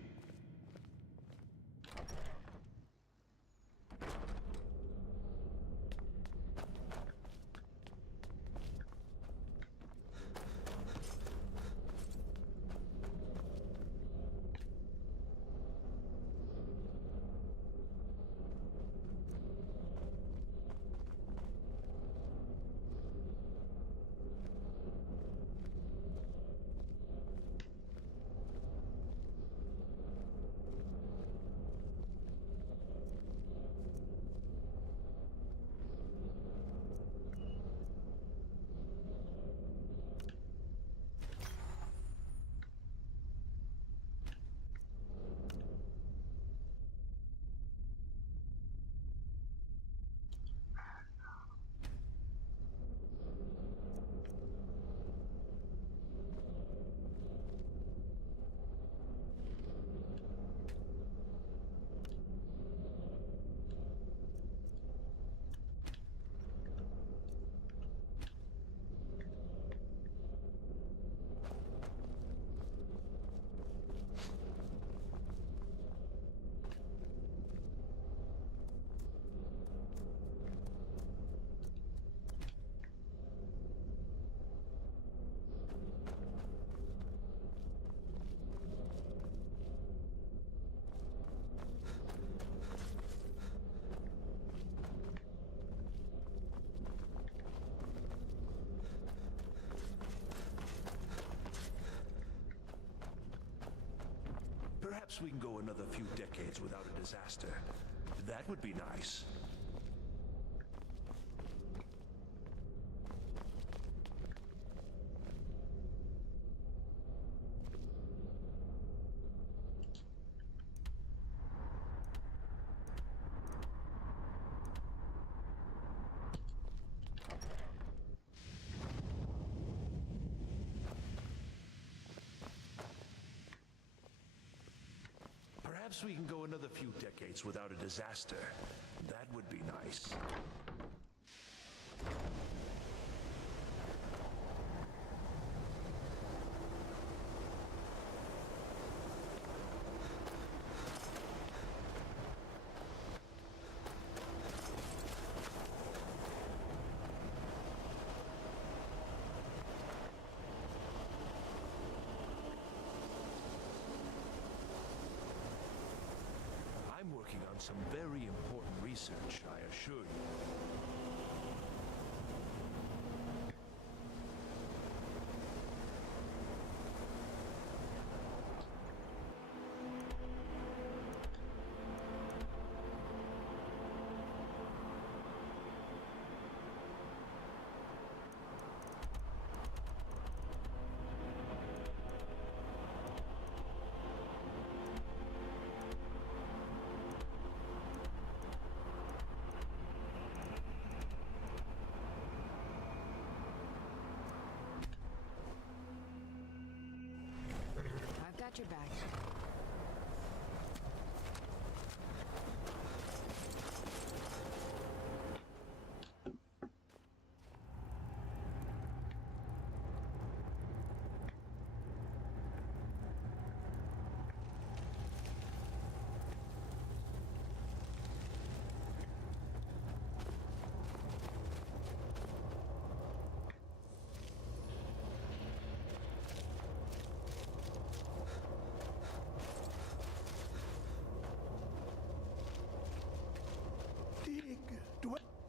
Perhaps we can go another few decades without a disaster. That would be nice. Perhaps we can go another few decades without a disaster. That would be nice. I'm working on some very important research, I assure you. your back.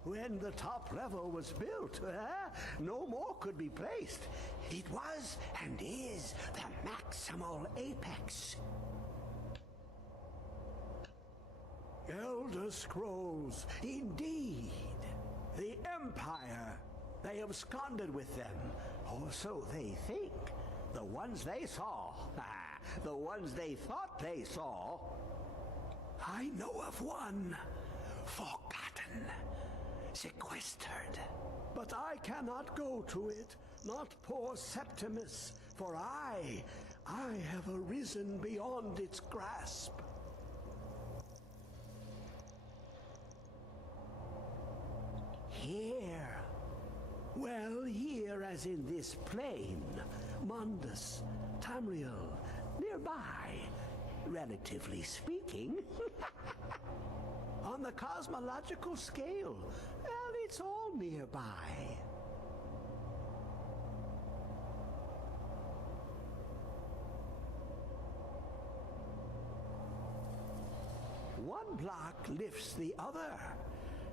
When the top level was built, no more could be placed. It was and is the maximal apex. Elder Scrolls, indeed. The Empire. They absconded with them, or so they think. The ones they saw, the ones they thought they saw. I know of one, forgotten, sequestered. But I cannot go to it, not poor Septimus, for I have arisen beyond its grasp. Here. Well, here as in this plain, Mundus, Tamriel, nearby, relatively speaking. On the cosmological scale, well, it's all nearby. One block lifts the other.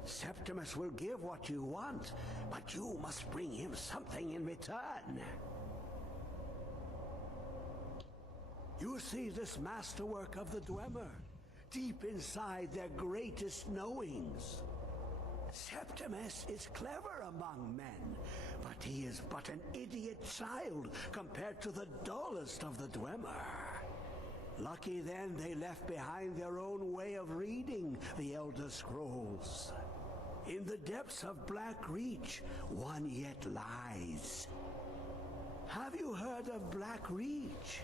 Septimus will give what you want, but you must bring him something in return. You see this masterwork of the Dwemer, deep inside their greatest knowings. Septimus is clever among men, but he is but an idiot child compared to the dullest of the Dwemer. Lucky then they left behind their own way of reading the Elder Scrolls. In the depths of Black Reach, one yet lies. Have you heard of Black Reach?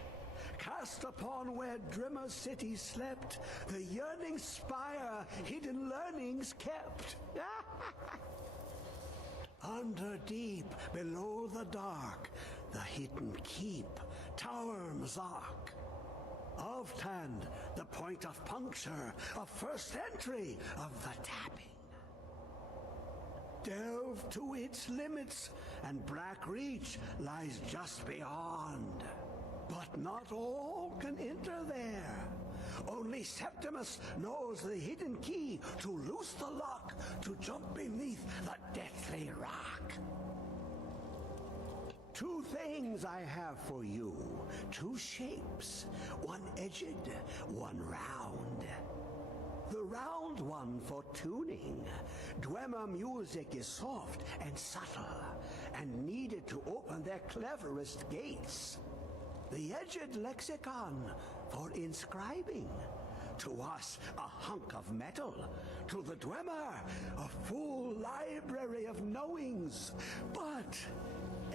Cast upon where Drimmer City slept, the yearning spire hidden learnings kept. Under deep, below the dark, the hidden keep, Tower Mzark. Ovtand, the point of puncture, of first entry of the tapping. Delve to its limits, and Black Reach lies just beyond. But not all can enter there. Only Septimus knows the hidden key to loose the lock, to jump beneath the deathly rock. Two things I have for you. Two shapes. One edged, one round. The round one for tuning. Dwemer music is soft and subtle, and needed to open their cleverest gates. The edged lexicon for inscribing. To us, a hunk of metal. To the Dwemer, a full library of knowings, but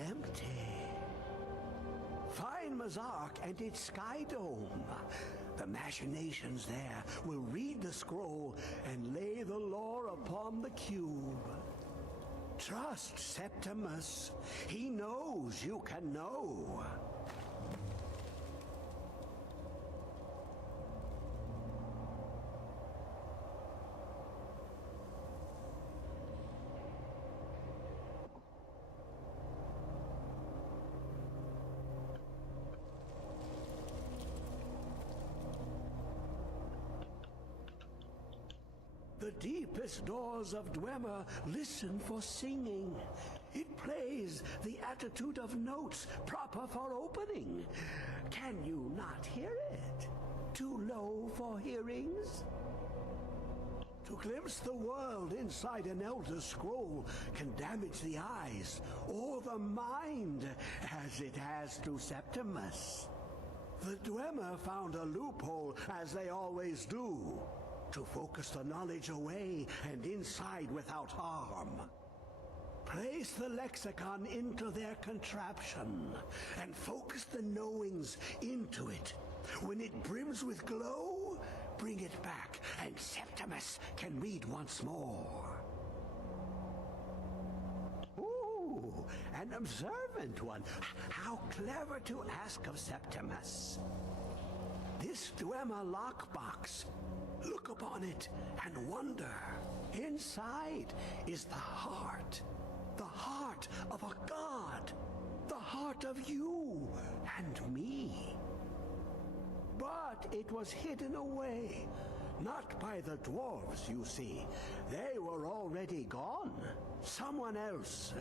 empty. Find Mzark and its sky dome. The machinations there will read the scroll and lay the lore upon the cube. Trust Septimus. He knows you can know. The deepest doors of Dwemer listen for singing. It plays the attitude of notes proper for opening. Can you not hear it? Too low for hearings? To glimpse the world inside an Elder Scroll can damage the eyes or the mind, as it has to Septimus. The Dwemer found a loophole, as they always do, to focus the knowledge away and inside without harm. Place the lexicon into their contraption and focus the knowings into it When it brims with glow, bring it back, and Septimus can read once more. Ooh, an observant one. How clever to ask of Septimus. This Dwemer lockbox. Look upon it and wonder. Inside is the heart of a god, the heart of you and me. But it was hidden away, not by the dwarves, you see. They were already gone. Someone else,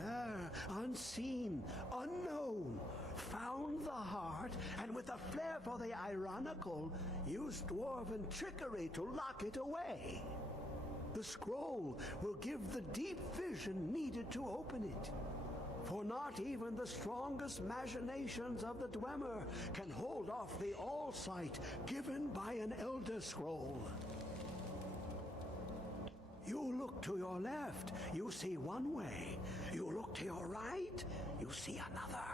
unseen, unknown, found the heart, and with a flair for the ironical, used dwarven trickery to lock it away. The scroll will give the deep vision needed to open it. For not even the strongest machinations of the Dwemer can hold off the all-sight given by an Elder Scroll. You look to your left, you see one way. You look to your right, you see another.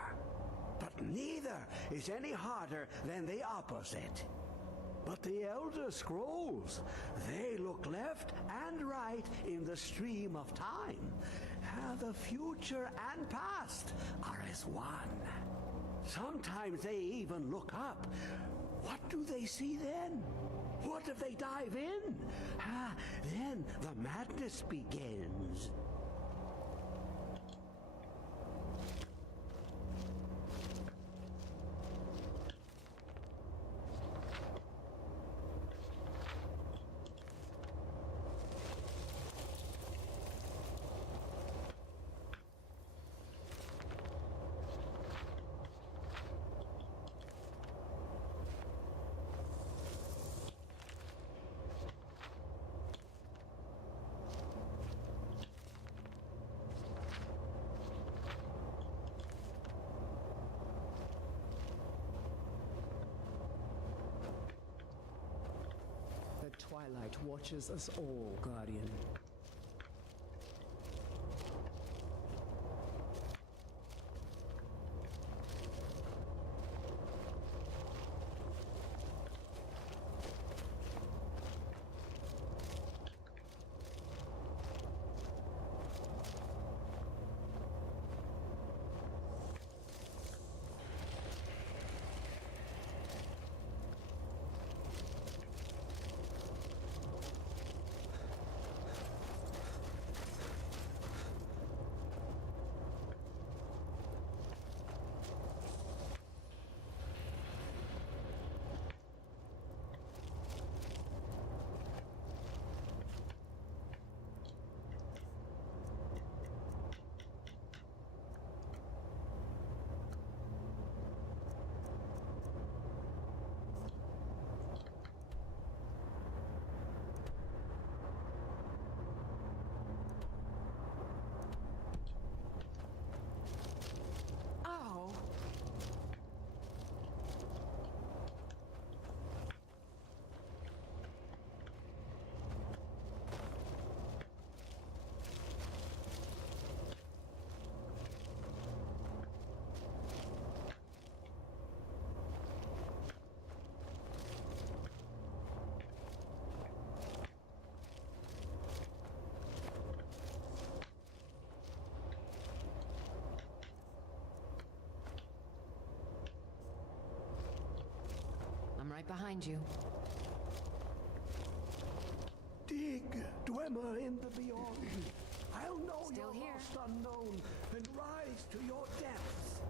But neither is any harder than the opposite. But the Elder Scrolls, they look left and right in the stream of time. The future and past are as one. Sometimes they even look up. What do they see then? What if they dive in? Then the madness begins. The twilight watches us all, Guardian. I'm right behind you. Dig, Dwemer in the beyond. I'll know Still your here. lost unknown and rise to your depths.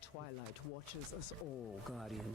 The twilight watches us all, Guardian.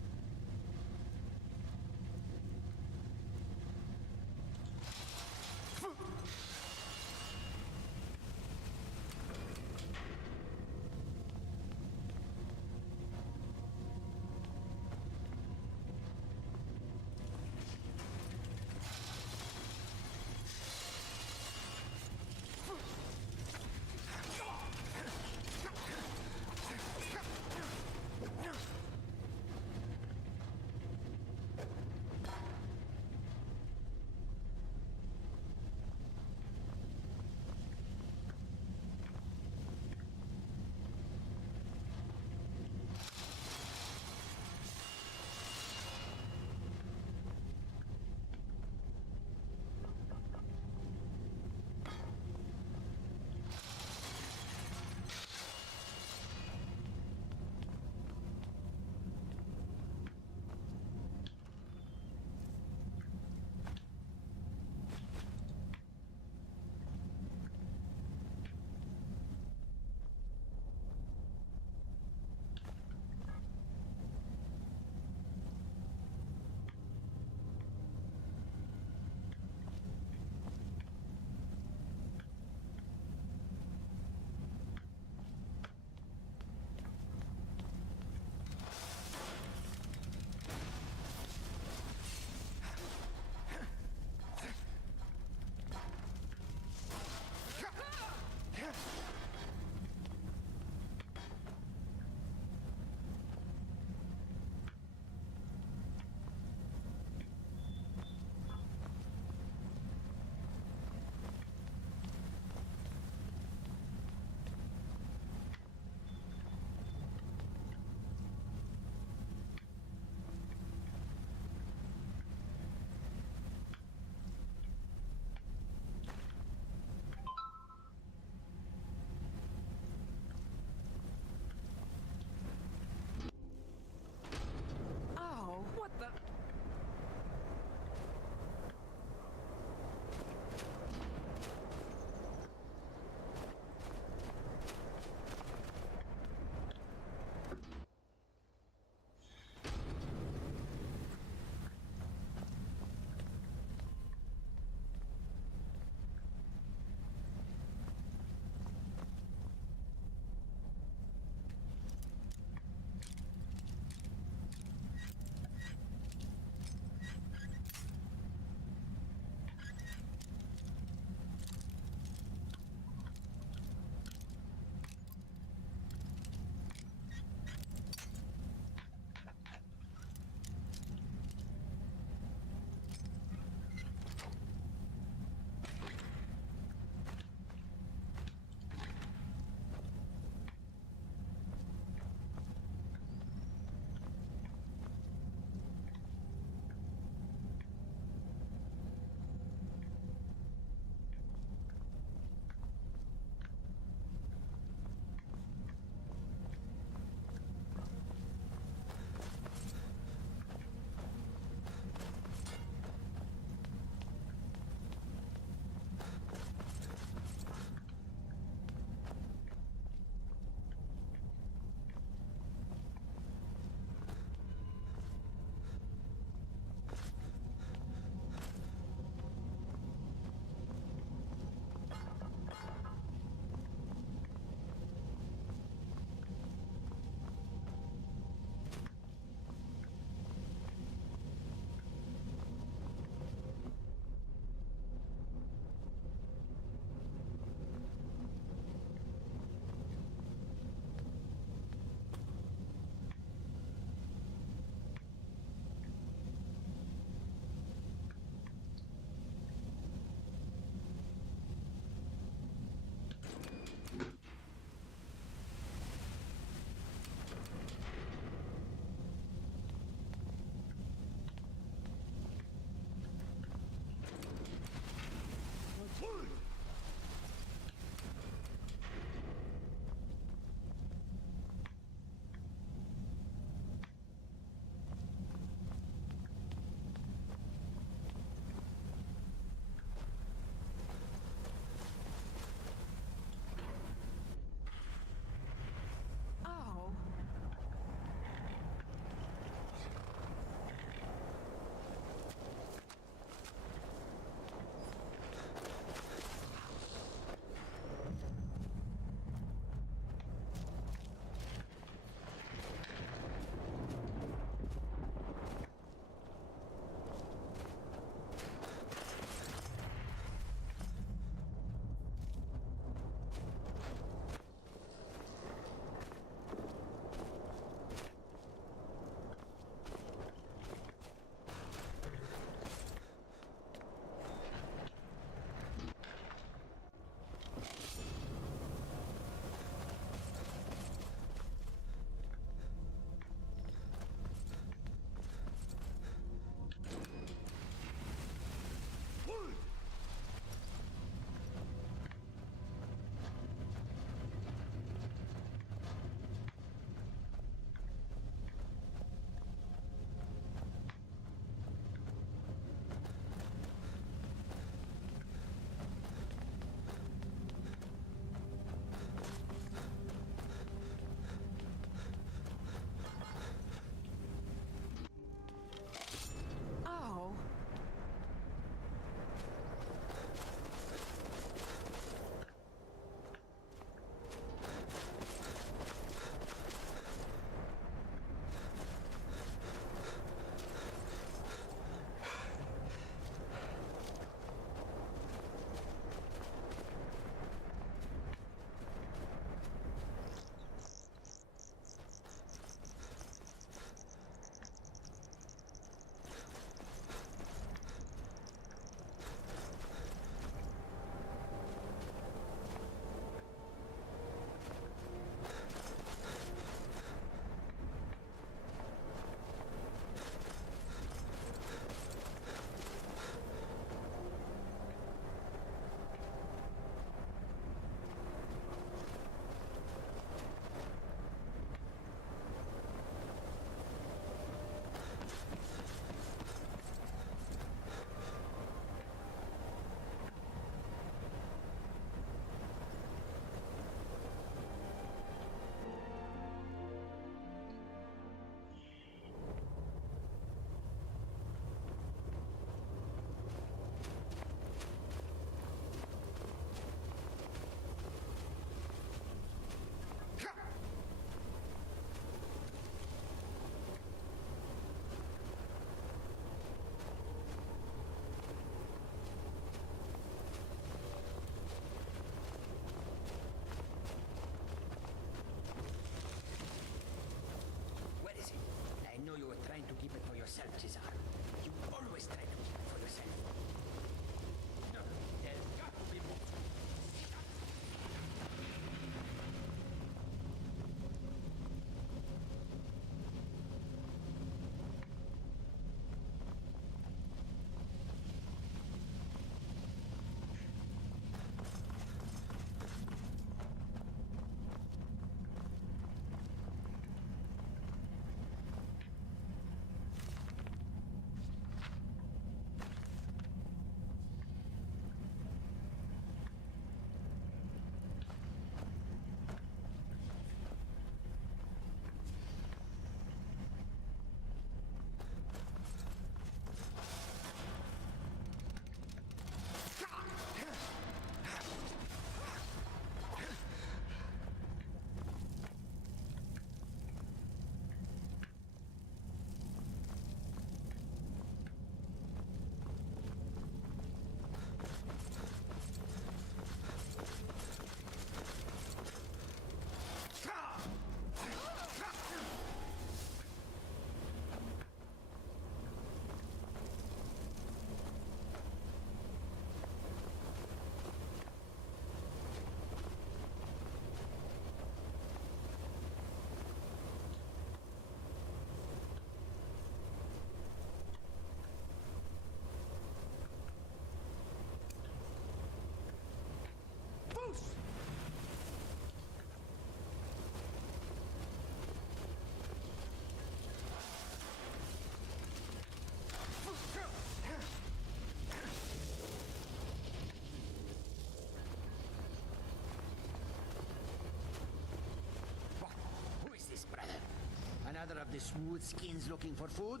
another of the smooth skins looking for food?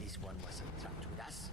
This one wasn't trapped with us.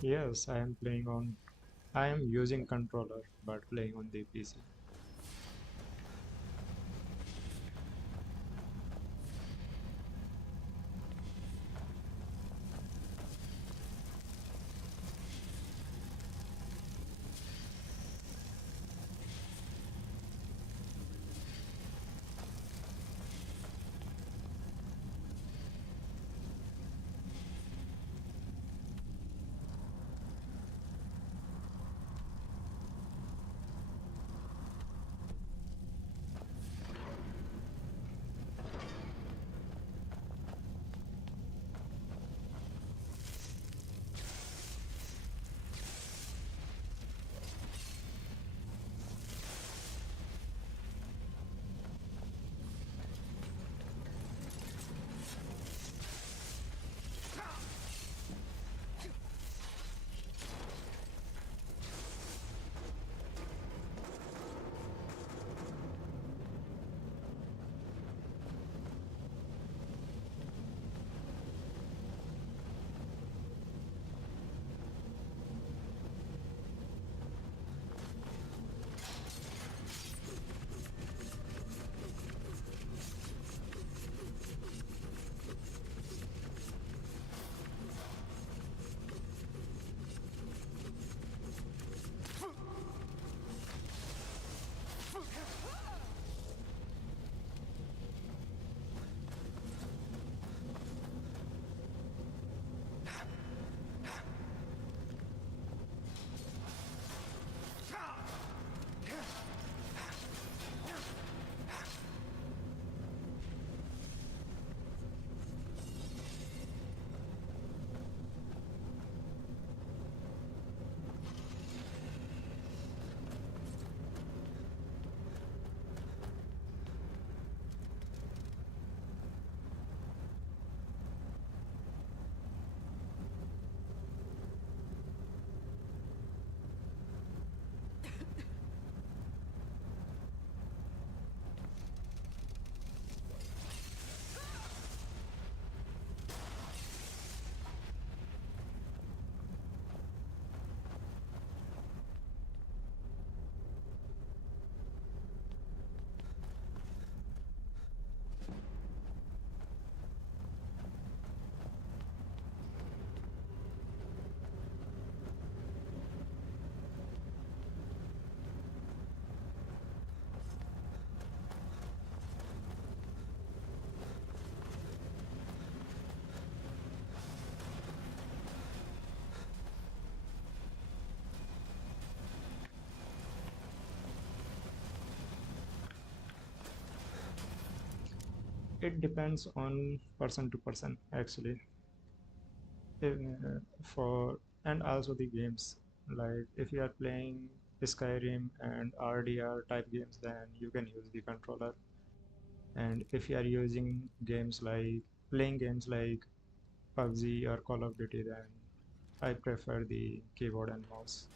Yes, I am playing on. I am using controller but playing on the PC. It depends on person to person actually. For and also the games, like if you are playing Skyrim and RDR type games, then you can use the controller. And if you are using games like playing games like PUBG or Call of Duty, then I prefer the keyboard and mouse.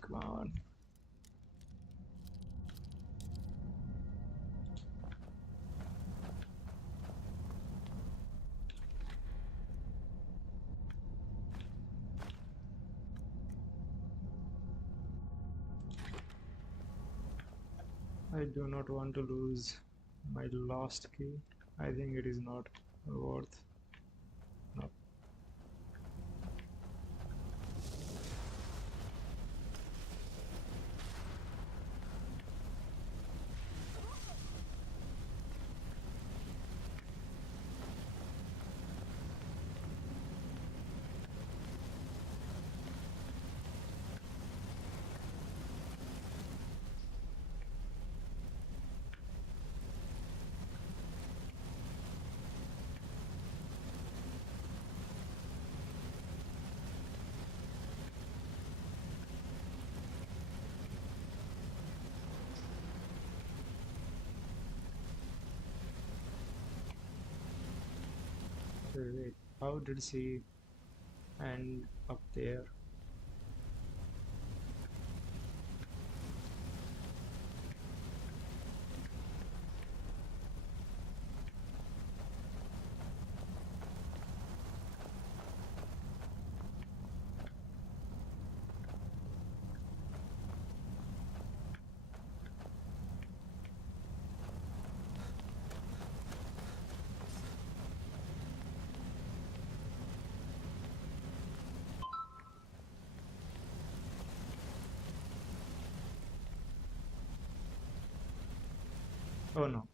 Come on. I do not want to lose my last key. I think it is not worth. No. Wait, how did she end up there? Oh no.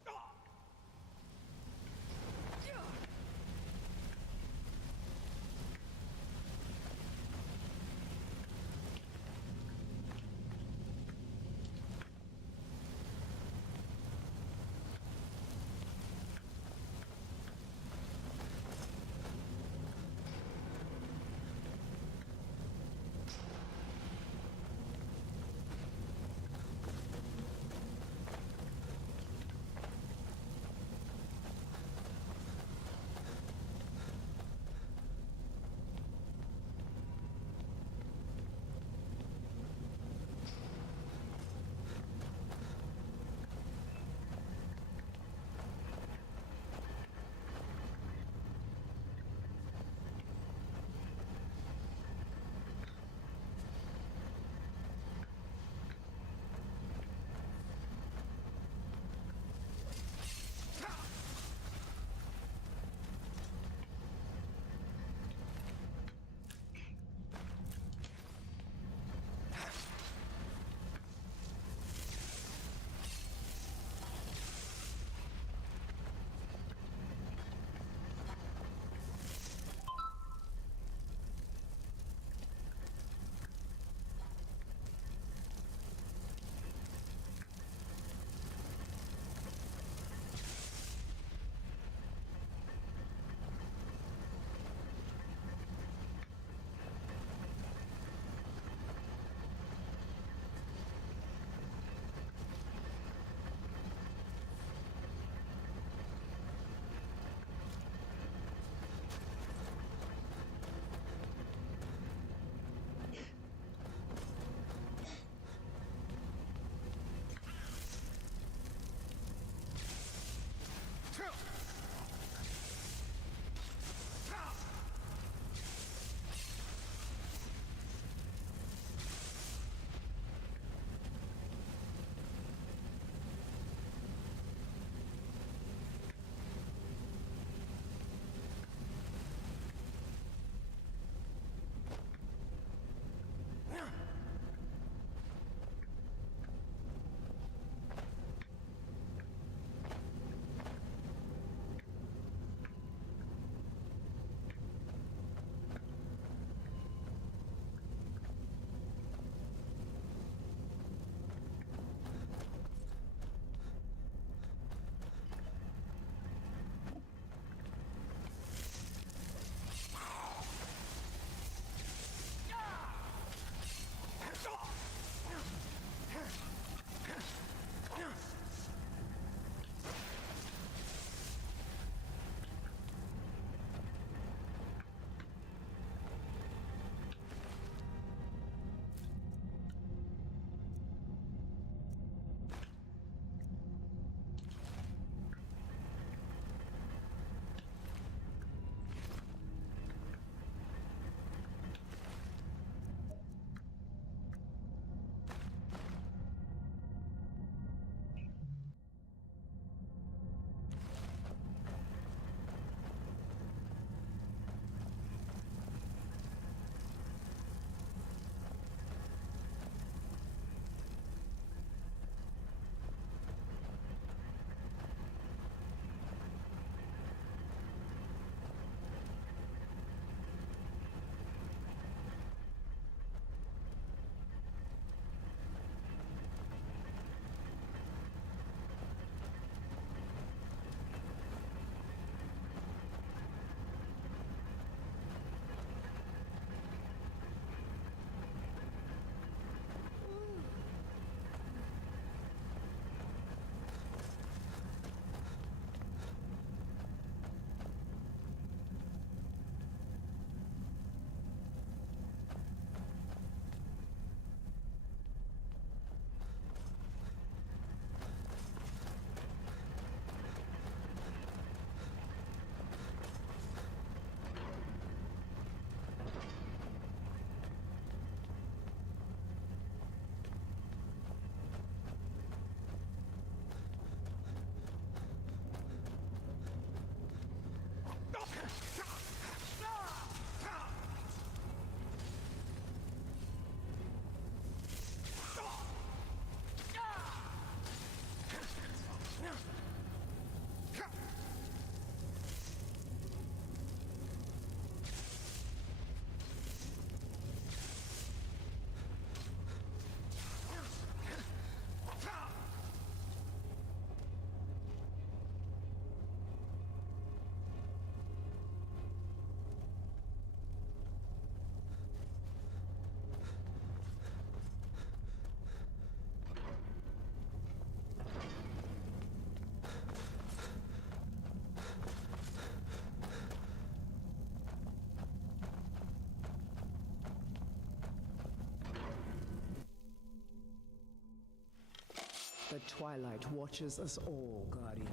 The twilight watches us all, Guardian.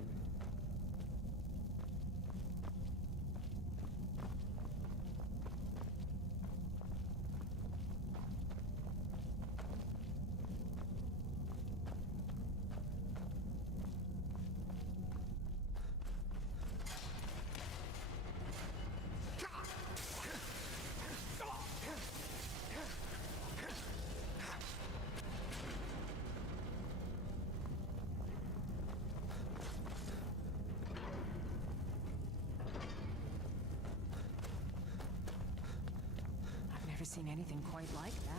Never seen anything quite like that.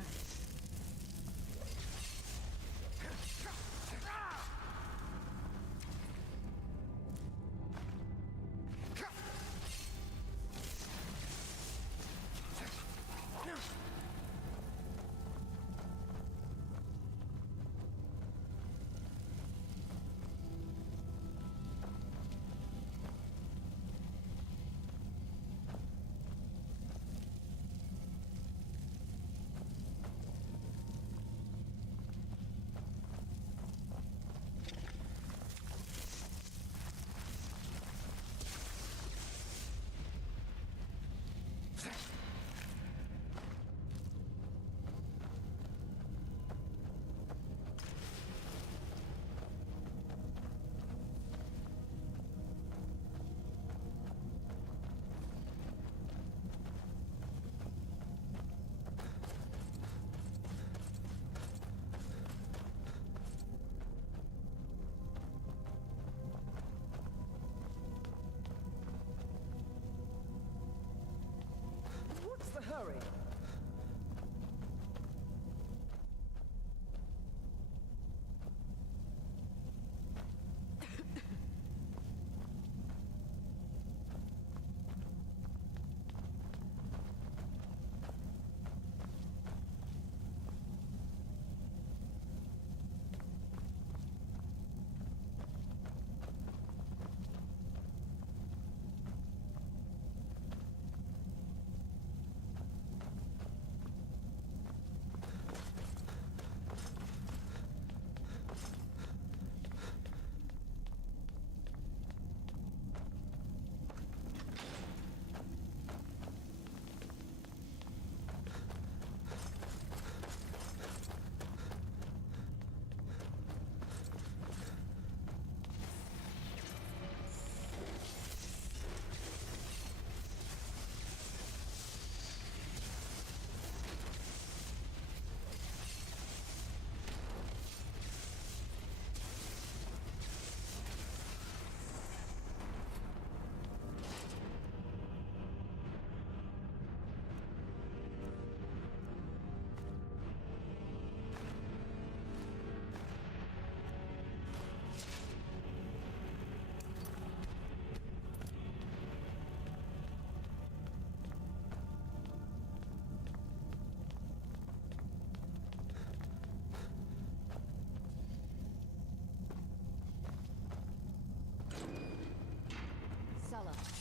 What's the hurry?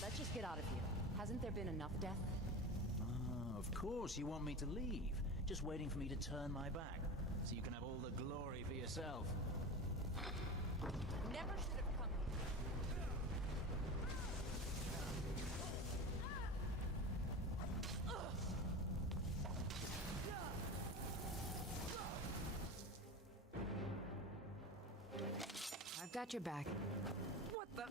Let's just get out of here. Hasn't there been enough death? Ah, of course you want me to leave. Just waiting for me to turn my back, so you can have all the glory for yourself. Never should have come here. I've got your back. What the?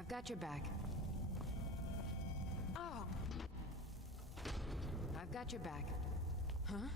I've got your back. Oh! I've got your back. Huh?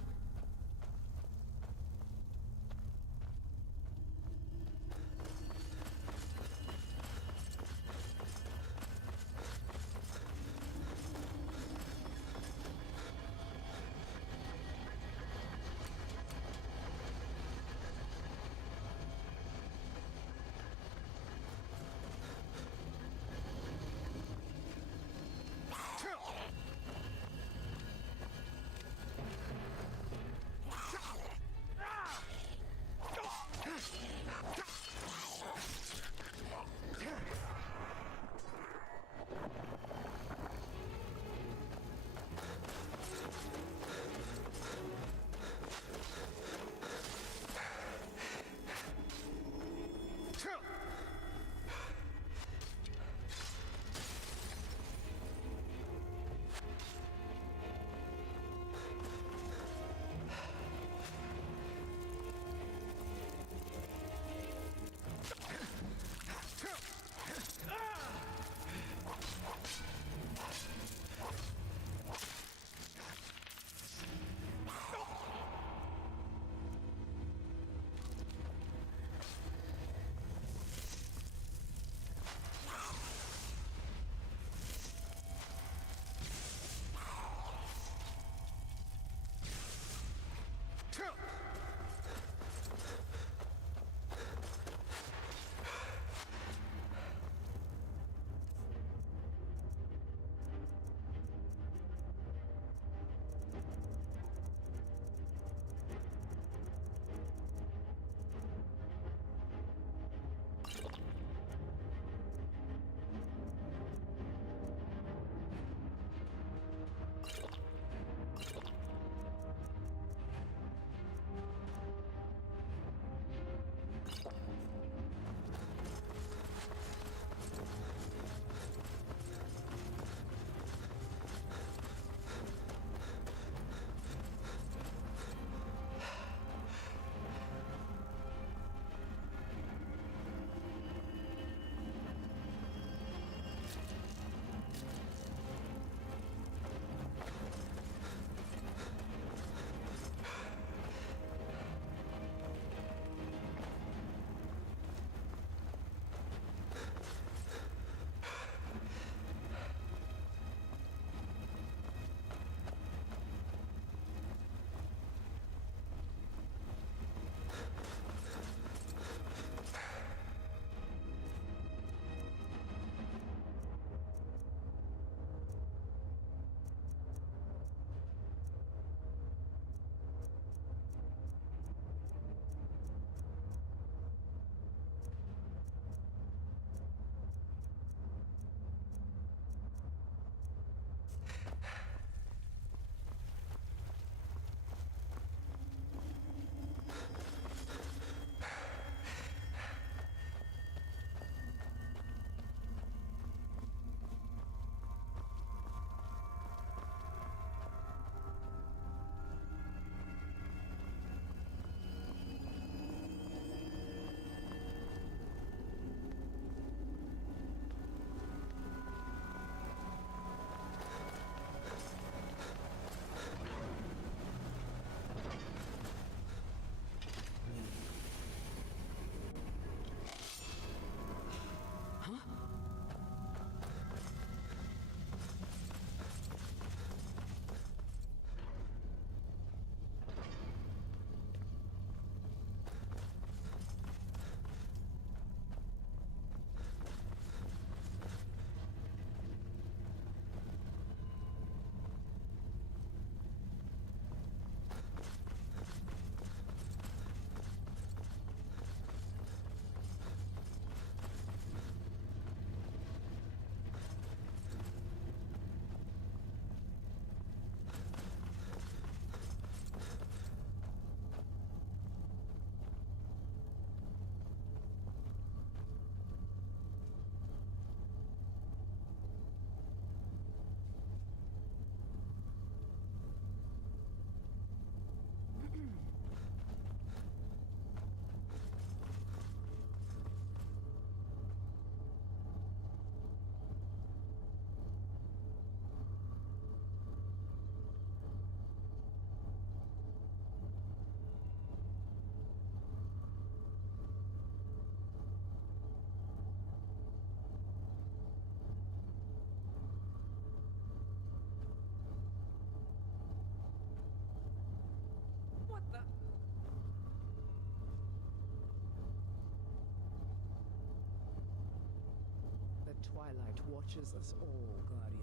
twilight watches us all, Guardian.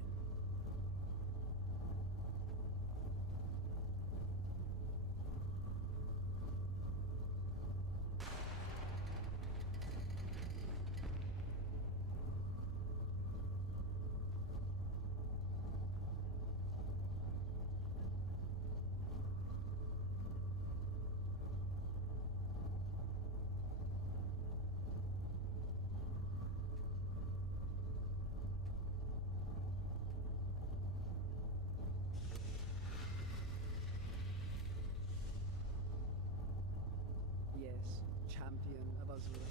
Yes, champion of Azura.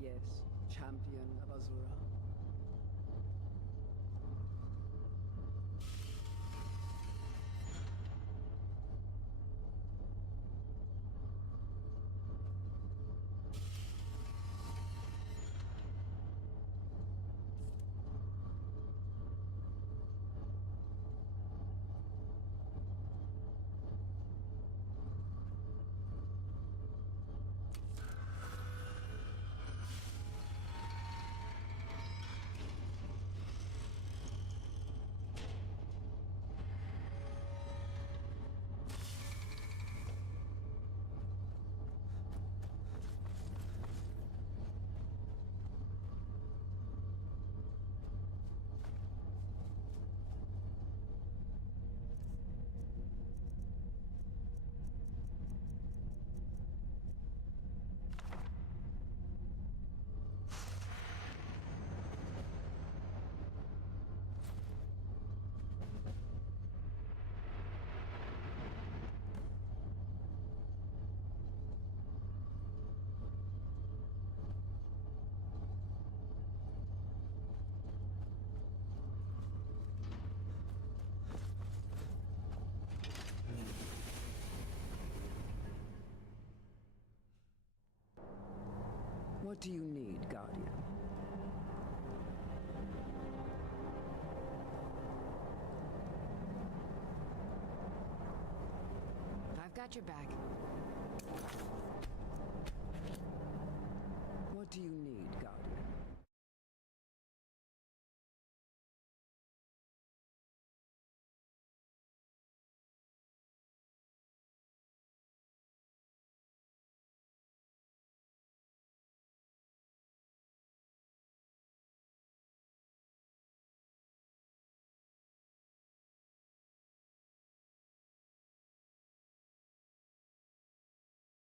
Yes, champion of Azura. What do you need, Guardian? I've got your back. What do you need,